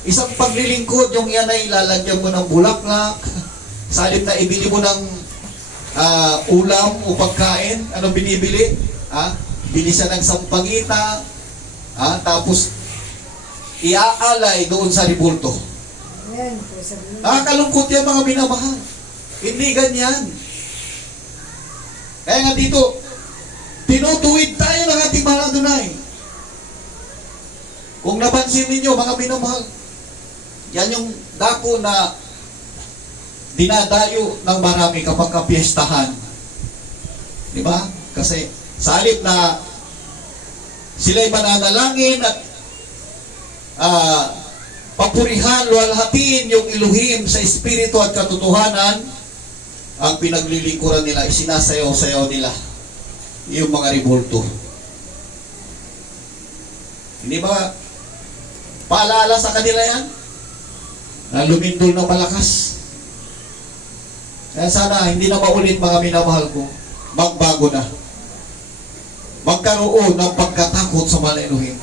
Isang paglilingkod, yung yan ay lalagyan mo ng bulaklak, sa halip na ibili mo ng ulam o pagkain, ano binibili? Bili siya ng sampagita, tapos iaalay doon sa ribulto. Kalungkot yan mga minamahal. Hindi ganyan. Kaya nga dito, tinutuwid tayo ng ating mahal Adonai. Kung napansin ninyo, mga minamahal, yan yung dako na dinadayo ng marami kapag kapiestahan. Di ba? Kasi sa halip na sila'y mananalangin at papurihan, luwalhatiin yung Elohim sa espiritu at katotohanan, ang pinaglilingkuran nila, isinasayaw-sayaw nila yung mga ribulto. Hindi ba paalala sa kanila yan? Na lumindol na malakas. Kaya sana hindi na maulit mga minamahal ko, magbago na. Magkaroon ng pagkatakot sa mga Elohim.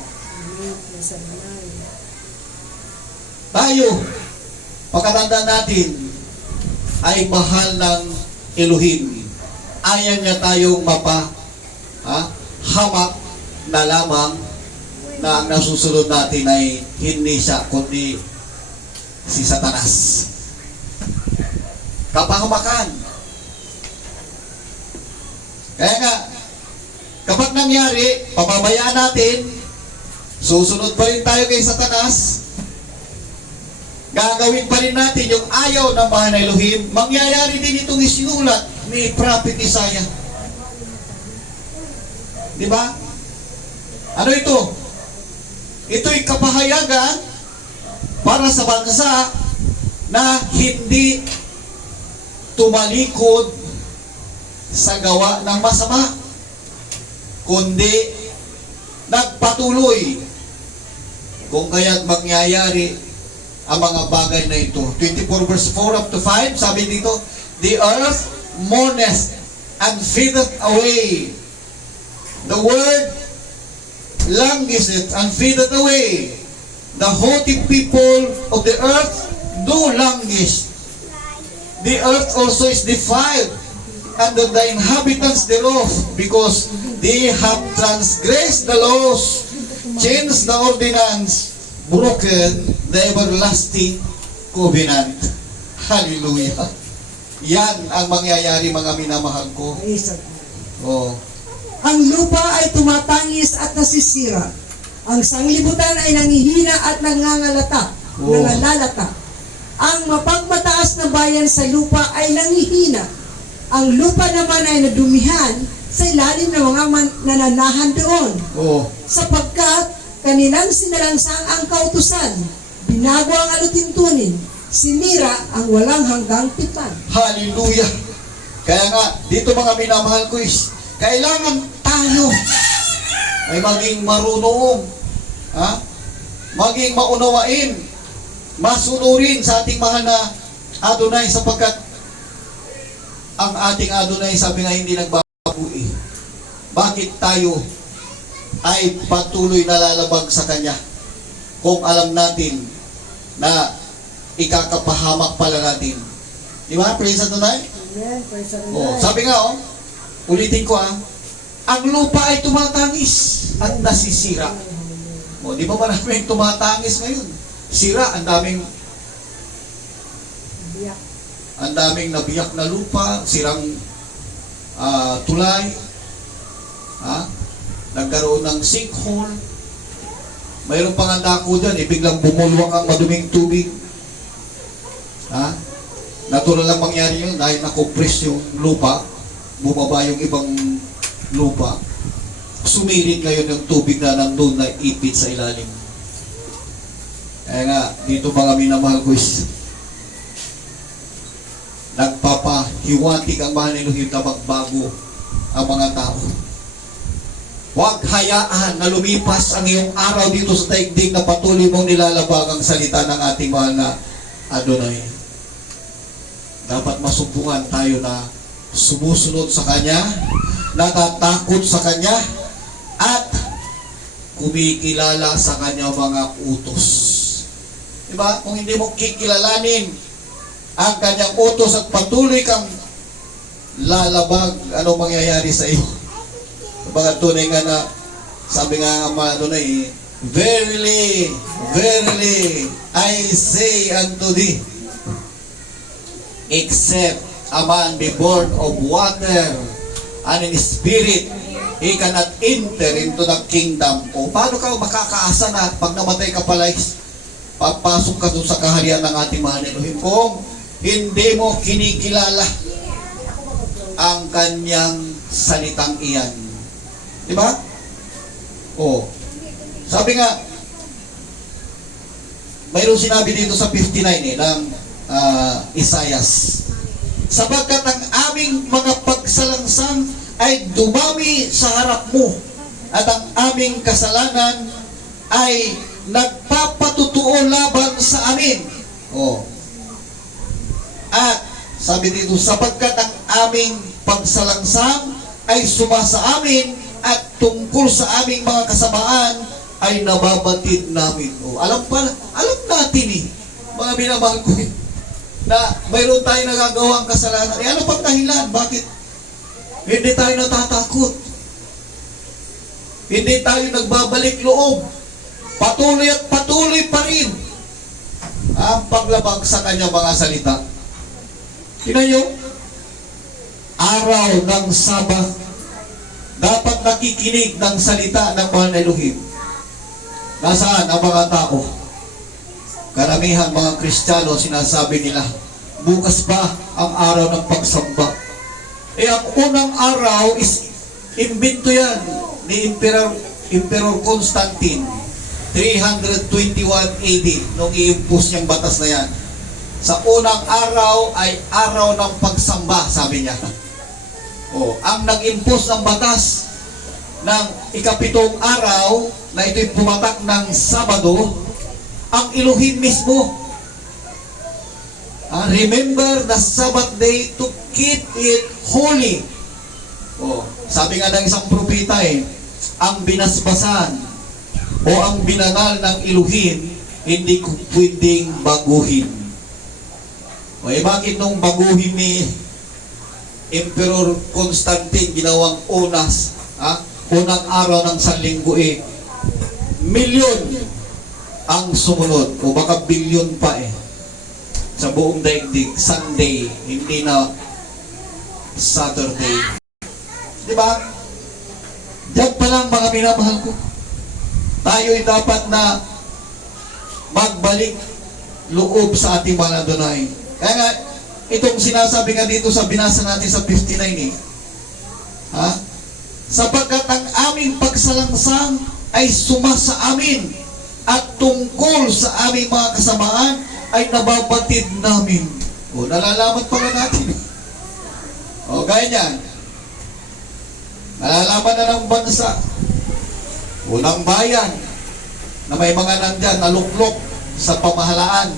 Tayo, pagkatanda natin, ay mahal ng Elohim. Ayaw niya tayong hamak na lamang na ang nasusunod natin ay hindi siya, kundi si Satanas. Kapahamakan. Kaya nga, kapag nangyari, pababayaan natin, susunod pa rin tayo kay Satanas, gagawin pa rin natin yung ayaw ng mahal na Elohim, mangyayari din itong isinulat ni Prophet Isaiah. Di ba? Ano ito? Ito'y kapahayagan para sa bansa na hindi tumalikod sa gawa ng masama, kundi nagpatuloy. Kung kaya't mangyayari ang mga bagay na ito. 24 verse 4 up to 5, sabi dito, the earth mourneth and fadeth away. The word languisheth and fadeth away. The haughty people of the earth do languish. The earth also is defiled, and the inhabitants thereof, because they have transgressed the laws, changed the ordinance, broken the everlasting covenant. Hallelujah. Yan ang mangyayari mga minamahal ko. Oh. Ang lupa ay tumatangis at nasisira. Ang sanglibutan ay nangihina at nangangalata. Ang mapagmataas na bayan sa lupa ay nangihina. Ang lupa naman ay nadumihan sa ilalim ng mga nananahan doon. Oh. Sapagkat kanilang sinalangsang ang kautusan, binago ang alutintunin, sinira ang walang hanggang tipan. Hallelujah. Kaya nga, dito mga minamahal ko kailangan tayo ay maging marunong, maging maunawain, masunurin sa ating mahal na Adonai, sapagkat ang ating Adonai, sabi nga, hindi nagbabago. Bakit tayo ay patuloy na lalabag sa Kanya. Kung alam natin na ikakapahamak pala natin. Di ba? Praise the Lord. Amen. Praise the Oh, Lord. sabi nga, ulitin ko ang lupa ay tumatangis at nasisira. O, di ba maraming tumatangis ngayon? Sira, Biyak. ang daming nabiyak na lupa, sirang tulay, nagkaroon ng sinkhole, mayroon pang andako dyan, biglang bumulwak ang maduming tubig. Natural lang mangyari yun dahil nakupress yung lupa, bumaba yung ibang lupa, sumirit ngayon yung tubig na nandun na ipit sa ilalim. Kaya nga, dito mga minamahal ko is nagpapahiwatig ang mahal ni Elohim na magbago ang mga tao. Huwag hayaan na lumipas ang iyong araw dito sa daigdig na patuloy mong nilalabag ang salita ng ating mahal na Adonai. Dapat masumpungan tayo na sumusunod sa Kanya, natatakot sa Kanya, at kumikilala sa Kanya mga utos. Diba? Kung hindi mo kikilalanin ang Kanyang utos at patuloy kang lalabag, ano mangyayari sa iyo? Mga tunay nga na, sabi nga mga Adonai, verily, verily, I say unto thee, except a man be born of water and in spirit, he cannot enter into the kingdom. O paano ka makakaasa na pag namatay ka pala, papasok ka dun sa kaharian ng ating mahal na Elohim kung hindi mo kinikilala ang Kanyang salitang iyan. Diba? O, sabi nga, mayroong sinabi dito sa 59 ng Isaias, sapagkat ang aming mga pagsalangsang ay dumami sa harap mo at ang aming kasalanan ay nagpapatutuo laban sa amin. Oh. At sabi dito, sapagkat ang aming pagsalangsang ay sumasa amin at tungkol sa aming mga kasamaan ay nababatid namin. Oh, alam natin mga binamahal ko na mayroon tayo nagagawang kasalanan. Ano pang dahilan? Bakit hindi tayo natatakot? Hindi tayo nagbabalik loob? Patuloy at patuloy pa rin ang paglabag sa Kanya mga salita. Tingnan nyo, araw ng Sabat, dapat nakikinig ng salita ng mahal na Elohim. Nasaan ang mga tao? Karamihan mga Kristiyano, sinasabi nila, bukas pa ang araw ng pagsamba. Ang unang araw is imbento yan ni Emperor Constantine, 321 AD, nung i-impose niyang batas na yan. Sa unang araw ay araw ng pagsamba, sabi niya. Ang nag-impose ng batas ng ikapitong araw na ito'y pumatak ng Sabado, ang Elohim mismo. Remember the Sabbath day to keep it holy. Sabi nga ng isang propeta ang binasbasan o ang binanal ng Elohim hindi ko pwedeng baguhin. Bakit nung baguhin ni Emperor Constantine ginawang unang araw ng sanlinggo milyon ang sumunod o baka bilyon pa sa buong daigdig, Sunday, hindi na Saturday. Diba? Diyan pa lang mga minamahal ko, tayo'y dapat na magbalik loob sa ating mahal na Adonai. Kaya nga, itong sinasabi nga dito sa binasa natin sa 59 sapagkat ang aming pagsalangsang ay sumasa amin at tungkol sa aming mga kasamaan ay nababatid namin. Nalalaman pala natin. Gaya niyan. Nalalaman na ng bansa, ng bayan, na may mga nandyan naluklok sa pamahalaan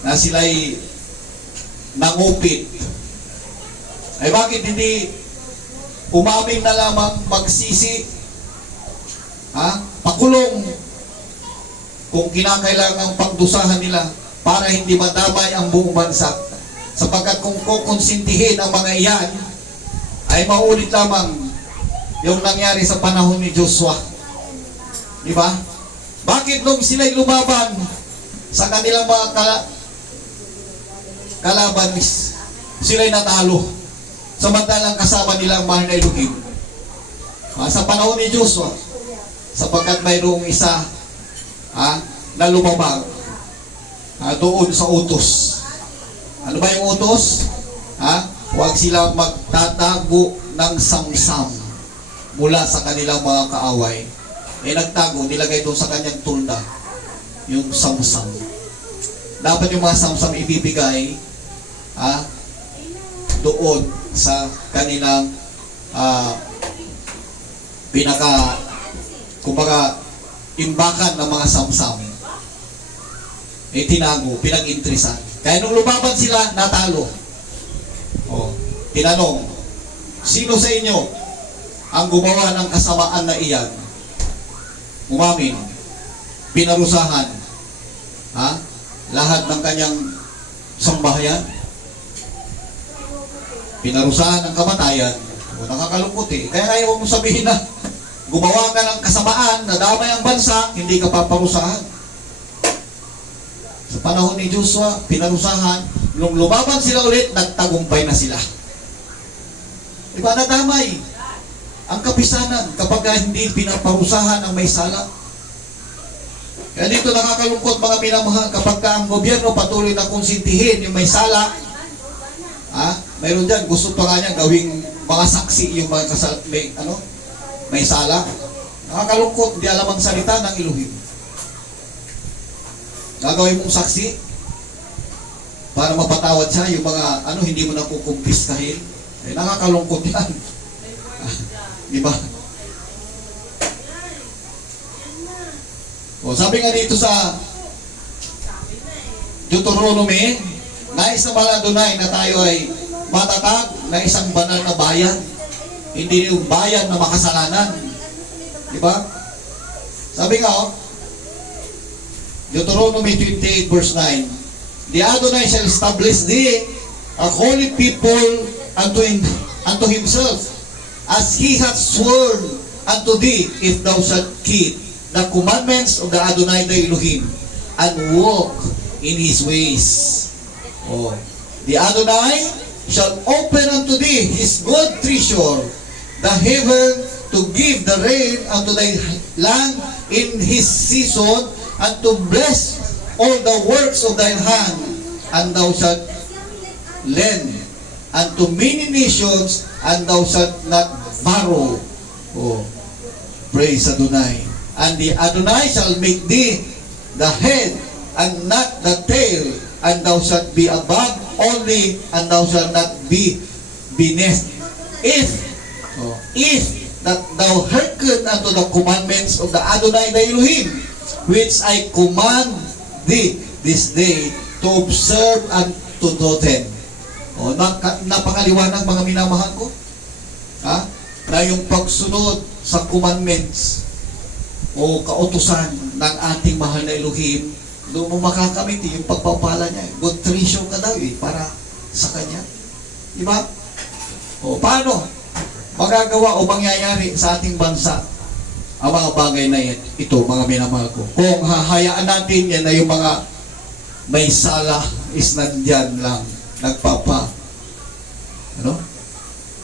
na sila'y nangupit. Bakit hindi umamin na lamang, magsisi pakulong kung kinakailangang pagdusahan nila para hindi madamay ang buong bansa. Sapagkat kung kukonsintihin ang mga iyan, ay maulit lamang yung nangyari sa panahon ni Joshua. Di ba? Bakit nung sila'y lumaban sa kanilang mga kalaban, sila'y natalo? Samantalang kasama nila ang mahal na Elohim. Sa panahon ni Joshua, sapagkat mayroong isa na lumabang doon sa utos. Ano ba yung utos? Huwag silang magtatago ng samsam mula sa kanilang mga kaaway. Nagtago, nilagay doon sa kanyang tulda yung samsam. Dapat yung mga samsam ibibigay doon sa kanilang kumbaga imbakan ng mga samsam. Tinago, pinag-intrisan. Kaya nung lumaban sila, natalo. Tinanong, sino sa inyo ang gumawa ng kasamaan na iyan? Umamin, pinarusahan lahat ng kanyang sambahayan, pinarusahan ng kamatayan. Nakakalungkot Kaya ayaw mong sabihin na gumawa ka ng kasamaan na damay ang bansa, hindi ka paparusahan. Sa panahon ni Joshua, pinarusahan. Nung lumaban sila ulit, nagtagumpay na sila. Diba, nadamay ang kapisanan kapag hindi pinaparusahan ang may sala. Kaya dito nakakalungkot mga minamahal kapag ang gobyerno patuloy na konsintihin yung may sala. Mayroon dyan, gusto pa nga niya gawing mga saksi yung mga may sala. Nakakalungkot, hindi alam ang salita ng Elohim. Gagawin mong saksi para mapatawad siya yung mga hindi mo na kukumpiskahin. Nakakalungkot yan. Di ba? Sabi nga dito sa Deuteronomy, nais na pala Adonai na tayo ay matatag na isang banal na bayan. Hindi yung bayan na makasalanan. Di ba? Sabi nga Deuteronomy 28 verse 9, the Adonai shall establish thee a holy people unto himself, as he hath sworn unto thee, if thou shalt keep the commandments of the Adonai thy Elohim, and walk in his ways. The Adonai shall open unto thee his good treasure, the heaven, to give the rain unto thy land in his season, and to bless all the works of thine hand, and thou shalt lend unto many nations, and thou shalt not borrow. Praise Adonai. And the Adonai shall make thee the head and not the tail, and thou shalt be above only, and thou shalt not be beneath. If that thou hearken unto the commandments of the Adonai thy Elohim, which I command thee this day to observe and to do them. Napakaliwanag mga minamahal ko. Na yung pagsunod sa commandments o kautusan ng ating mahal na Elohim, doon mo makakamit yung pagpapala niya. Good treasure ka daw para sa Kanya. Diba? Paano magagawa o mangyayari sa ating bansa ang mga bagay na ito, mga minamahal ko? Kung hahayaan natin yan na yung mga may sala is nandyan lang,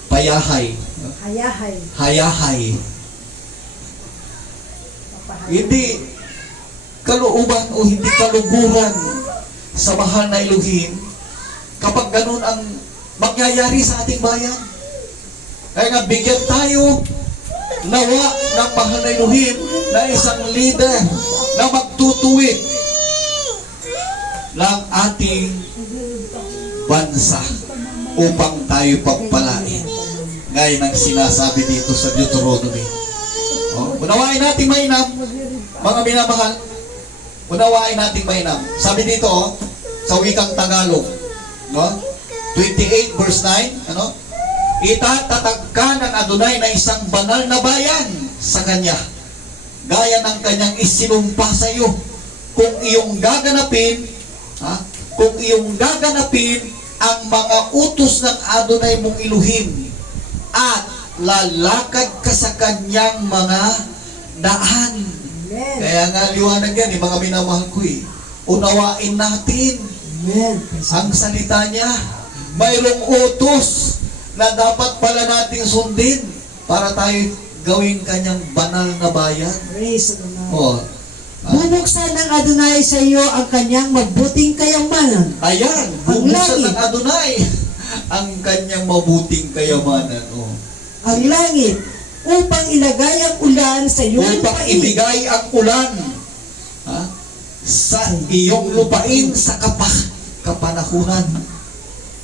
payahay. Hayahay. Hindi kalooban o hindi kaluguran sa mahal na Elohim kapag ganun ang mangyayari sa ating bayan. Kaya nga, bigyan tayo nawa ng mahal na Elohim na isang leader na magtutuwid ng ating bansa upang tayo pagpalain. Gaya ng sinasabi dito sa Deuteronomy. Unawain natin mainam, mga minamahal. Unawain natin mainam. Sabi dito, sa wikang Tagalog, 28 verse 9, itatatag ka ng Adonai na isang banal na bayan sa Kanya. gaya ng kanyang isinumpa sa iyo. Kung iyong gaganapin, kung iyong gaganapin ang mga utos ng Adonai mong Elohim at lalakad ka sa kanyang mga daan. Amen. Kaya nga liwanag yan, mga minamahal ko unawain natin Amen. ang salita niya. Mayroong utos na dapat pala nating sundin para tayo gawing kanyang banal na bayan. Praise the Lord. Oh. Bubuksan ng Adonai sa iyo ang kanyang mabuting kayamanan. Ayan, Ang bubuksan langit. ng Adonai ang kanyang mabuting kayamanan. Oh. Ang langit upang ilagay ang ulan sa iyong Upang lupain. ibigay ang ulan sa iyong lupain sa kapanahunan.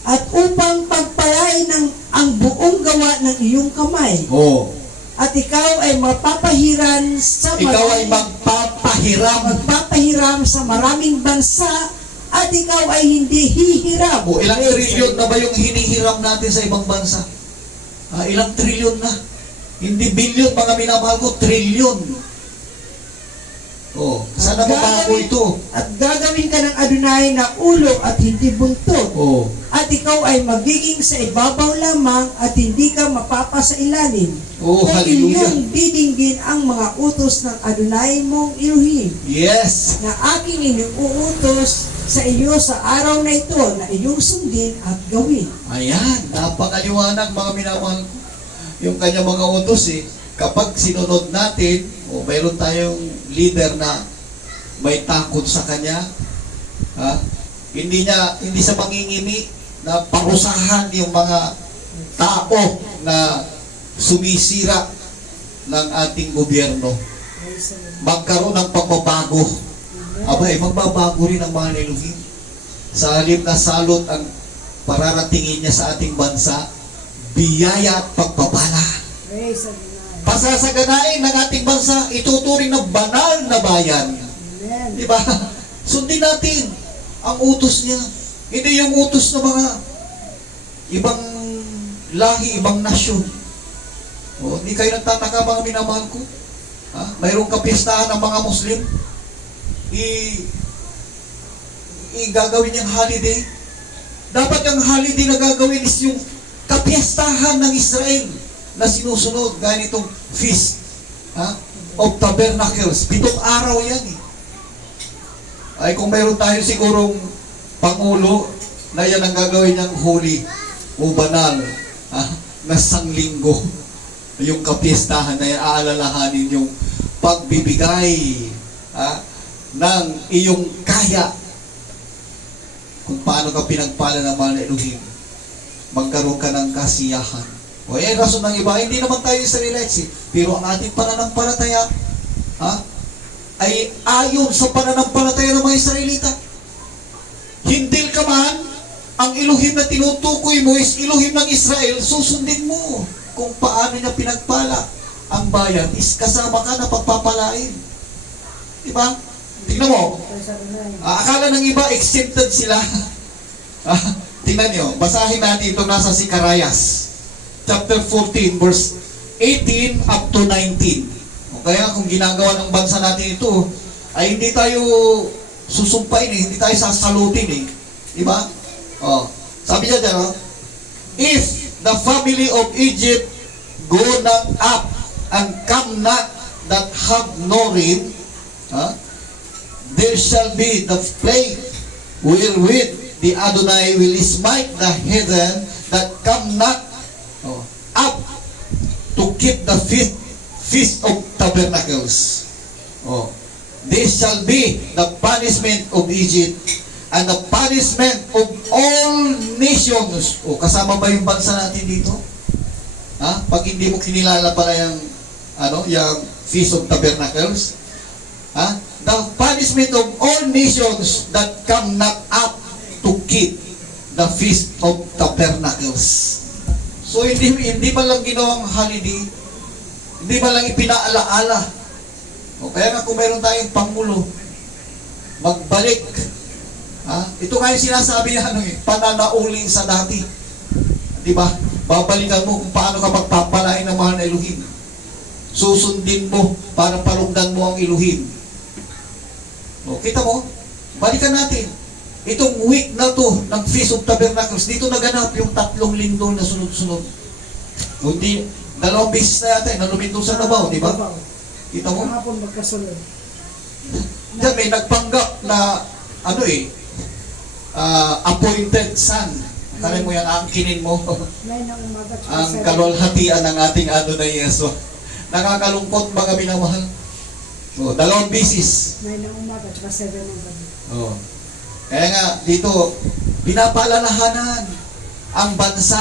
At upang pagpalain ang buong gawa ng iyong kamay. Oh. At ikaw ay mapapahiran sa Ikaw ay magpapahiram sa maraming bansa at ikaw ay hindi hihiram. O, ilang trilyon na ba yung hinihiram natin sa ibang bansa? Ilang trilyon na? Hindi bilyon, mga minamahal ko, trilyon. Sana mabago ito. At gagawin ka ng Adonai na ulo at hindi buntot. At ikaw ay magiging sa ibabaw lamang at hindi ka mapapasa ilalim. At Hallelujah. inyong didinggin ang mga utos ng Adonai mong Elohim. Yes. Na aking inuutos sa iyo sa araw na ito na iyong sundin at gawin. Ayan, napakaliwanag, mga minamahal ko. Yung kanyang mga utos kapag sinunod natin, mayroon tayong leader na may takot sa kanya, hindi sa pangingimi na parusahan yung mga tao na sumisira ng ating gobyerno. Magkaroon ng pagbabago. Magbabago rin ang mga Elohim. Sa halip na salot ang pararatingin niya sa ating bansa, biyaya at pagpapala. Praise the Lord. Pasasaganain ng ating bansa, ituturing na banal na bayan. Amen. Di ba? Sundin natin ang utos niya. Hindi yung utos ng mga ibang lahi, ibang nasyon. Hindi kayo nagtataka, mga minamahal ko. Mayroong kapistahan ng mga Muslim. Gagawin niyang holiday. Dapat yung holiday na gagawin is yung kapistahan ng Israel na sinusunod, ganitong Feast of Tabernacles. 7 araw yan Ay kung mayroon tayo sigurong pangulo na yan ang gagawin niyang holy o banal na sanglinggo, yung kapistahan na yan, aalalahanin yung pagbibigay ng iyong kaya kung paano ka pinagpala ng mga Elohim, magkaroon ka ng kasiyahan. Yan rason ng iba, hindi naman tayo Israelites pero ang ating pananampalataya ay ayon sa pananampalataya ng mga Israelita. Hindil ka man, ang Elohim na tinutukoy mo is Elohim ng Israel, susundin mo kung paano niya pinagpala ang bayan, is kasama ka na pagpapalain. Diba? Tingnan mo, akala ng iba exempted sila. Tingnan nyo, basahin natin itong nasa Sikarayas chapter 14 verse 18 up to 19. Kaya kung ginagawa ng bansa natin ito, ay hindi tayo susumpain hindi tayo sasalutin Diba? Sabi niya dyan, if the family of Egypt go not up and come not that have no rain, there shall be the plague wherewith the Adonai will smite the heathen that come not up to keep the feast of tabernacles. This shall be the punishment of Egypt and the punishment of all nations. Kasama ba yung bansa natin dito? Pag hindi mo kinilala pala yung Feast of Tabernacles, the punishment of all nations that come not up to keep the Feast of Tabernacles. So hindi man lang ginawang holiday, hindi man lang ipinaalaala. Kaya nga kung meron tayong pangulo, magbalik. Ito nga yung sinasabi na pananauling sa dati. Di ba? Babalikan mo kung paano ka magpapalain ng mahal na Elohim. susundin mo para palugdan mo ang Elohim. O, kita mo? Balikan natin. Itong week na to ng Feast of Tabernacles, dito naganap yung 3 linggo na sunod-sunod. Hindi, 2 beses na yata, nalumindong sa Davao, di ba? Kita mo? Kahapon magkasunod. Diyan may nagpanggap na, appointed son. Kaya mo yan, angkinin mo. 9 ng umaga. Ang kalwalhatian ng ating Adonai Yeso. Nakakalungkot mga minamahal. So, 2 beses. 9 ng umaga at 7 ng gabi. Oh. Kaya nga, dito, pinapaalalahanan ang bansa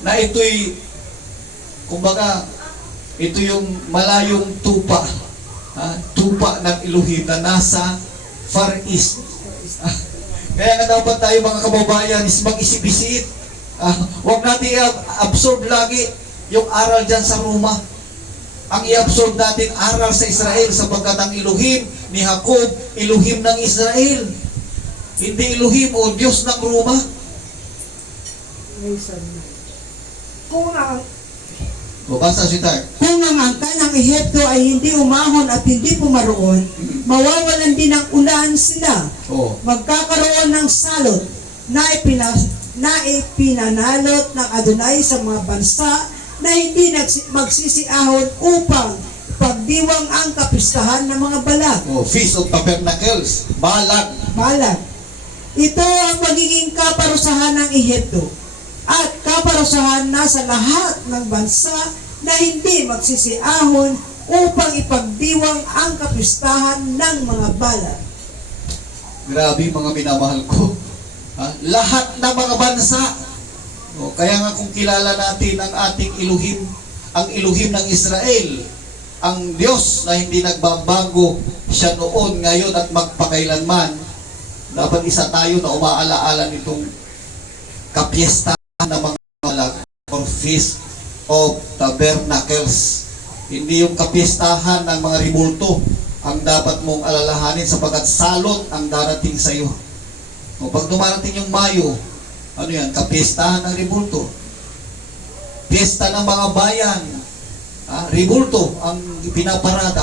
na ito'y, kumbaga, ito yung malayong tupa. Tupa ng Elohim na nasa Far East. Kaya nga dapat tayo mga kababayan is mag-isip-isip. Huwag natin absorb lagi yung aral dyan sa Roma. Ang i-absorb natin aral sa Israel sapagkat ang Elohim ni Jacob, Elohim ng Israel. Hindi Elohim o Diyos ng Roma. Basa si Tar. Kung ang angka ng Ehipto ay hindi umahon at hindi pumaroon, mawawalan din ng ulan sila. Magkakaroon ng salot na ipinanalot ng Adonai sa mga bansa na hindi magsisiahon upang pagdiwang ang kapistahan ng mga balag. Feast of Tabernacles, balag. Ito ang magiging kaparusahan ng Ehipto at kaparusahan na sa lahat ng bansa na hindi magsisiahon upang ipagdiwang ang kapistahan ng mga balag. Grabe mga minamahal ko. Lahat ng mga bansa. Kaya nga kung kilala natin ang ating Elohim, ang Elohim ng Israel, ang Diyos na hindi nagbabago, siya noon, ngayon at magpakailanman, dapat isa tayo na umaalaala nitong kapiestahan ng mga balag or Feast of Tabernacles. Hindi yung kapiestahan ng mga rimulto ang dapat mong alalahanin sapagkat salot ang darating sa iyo. Pag dumarating yung Mayo, ano yan? Kapiestahan ng rimulto. Piyesta ng mga bayan. Rimulto ang pinaparada.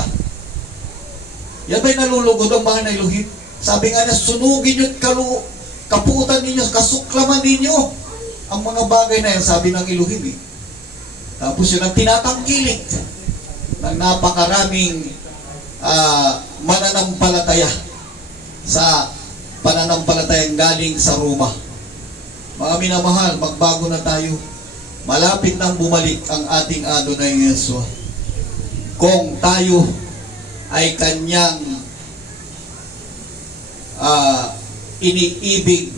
Yan ba'y nalulugod ang mga Elohim? Sabi nga niya, sunugin nyo at kapuutan ninyo, kasuklaman ninyo ang mga bagay na yan, sabi ng Elohim. Tapos yun ang tinatangkilik ng napakaraming mananampalataya sa pananampalatayang galing sa Roma. Mga minamahal, magbago na tayo. Malapit nang bumalik ang ating Adonai Yeso. Kung tayo ay kanyang iniibig,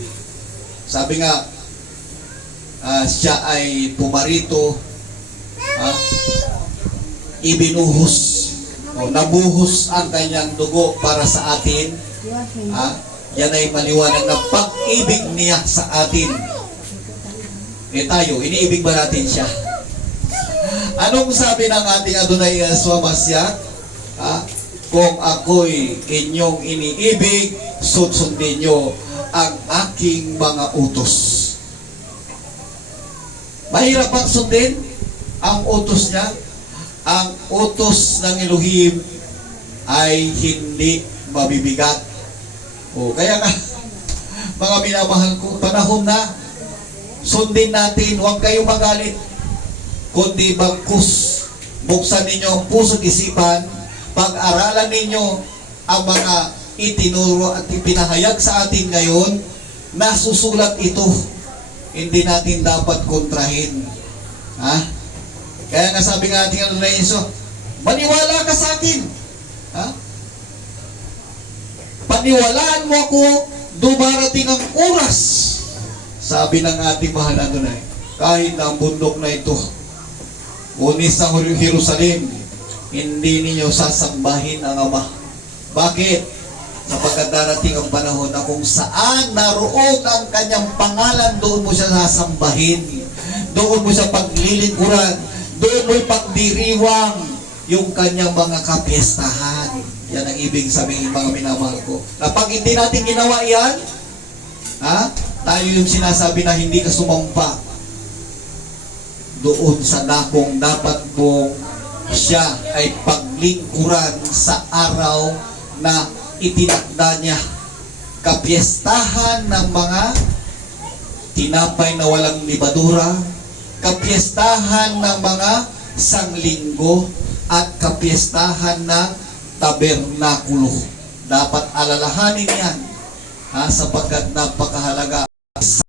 sabi nga, siya ay pumarito, ibinuhos, nabuhos ang kanyang dugo para sa atin. Yan ay maliwanag na pag-ibig niya sa atin. Tayo, iniibig ba natin siya? Anong sabi ng ating Adonai Yeshua Mashiach? Kung ako'y inyong iniibig, susundin nyo ang aking mga utos. Mahirap bang sundin ang utos niya? Ang utos ng Elohim ay hindi mabibigat. Kaya nga, mga minamahal ko, panahon na, sundin natin, huwag kayong magalit, kundi bagkus, buksan ninyo ang puso't isipan, pag-aralan ninyo ang mga itinuro at ipinahayag sa atin ngayon, nasusulat ito. Hindi natin dapat kontrahin. Kaya nga sabi nga ating Adonai Yeso, maniwala ka sa akin. Paniwalaan mo ako, dumarating ang oras. Sabi ng ating mahal na Adonai, kahit na ang bundok na ito, unis ng Jerusalem, hindi ninyo sasambahin ang Ama. Bakit? Sapagkat darating ang panahon na kung saan naroon ang kanyang pangalan, doon mo siya sasambahin. Doon mo siya paglilingkuran. Doon mo'y pagdiriwang yung kanyang mga kapiestahan. Yan ang ibig sabihin, mga minamahal ko. Na pag hindi natin ginawa yan, tayo yung sinasabi na hindi ka sumampa doon sa dakong dapat mong siya ay paglingkuran sa araw na itinakda niya. Kapiestahan ng mga tinapay na walang libadura, kapiestahan ng mga sanglinggo, at kapiestahan ng tabernakulo. Dapat alalahanin yan sapagkat napakahalaga sa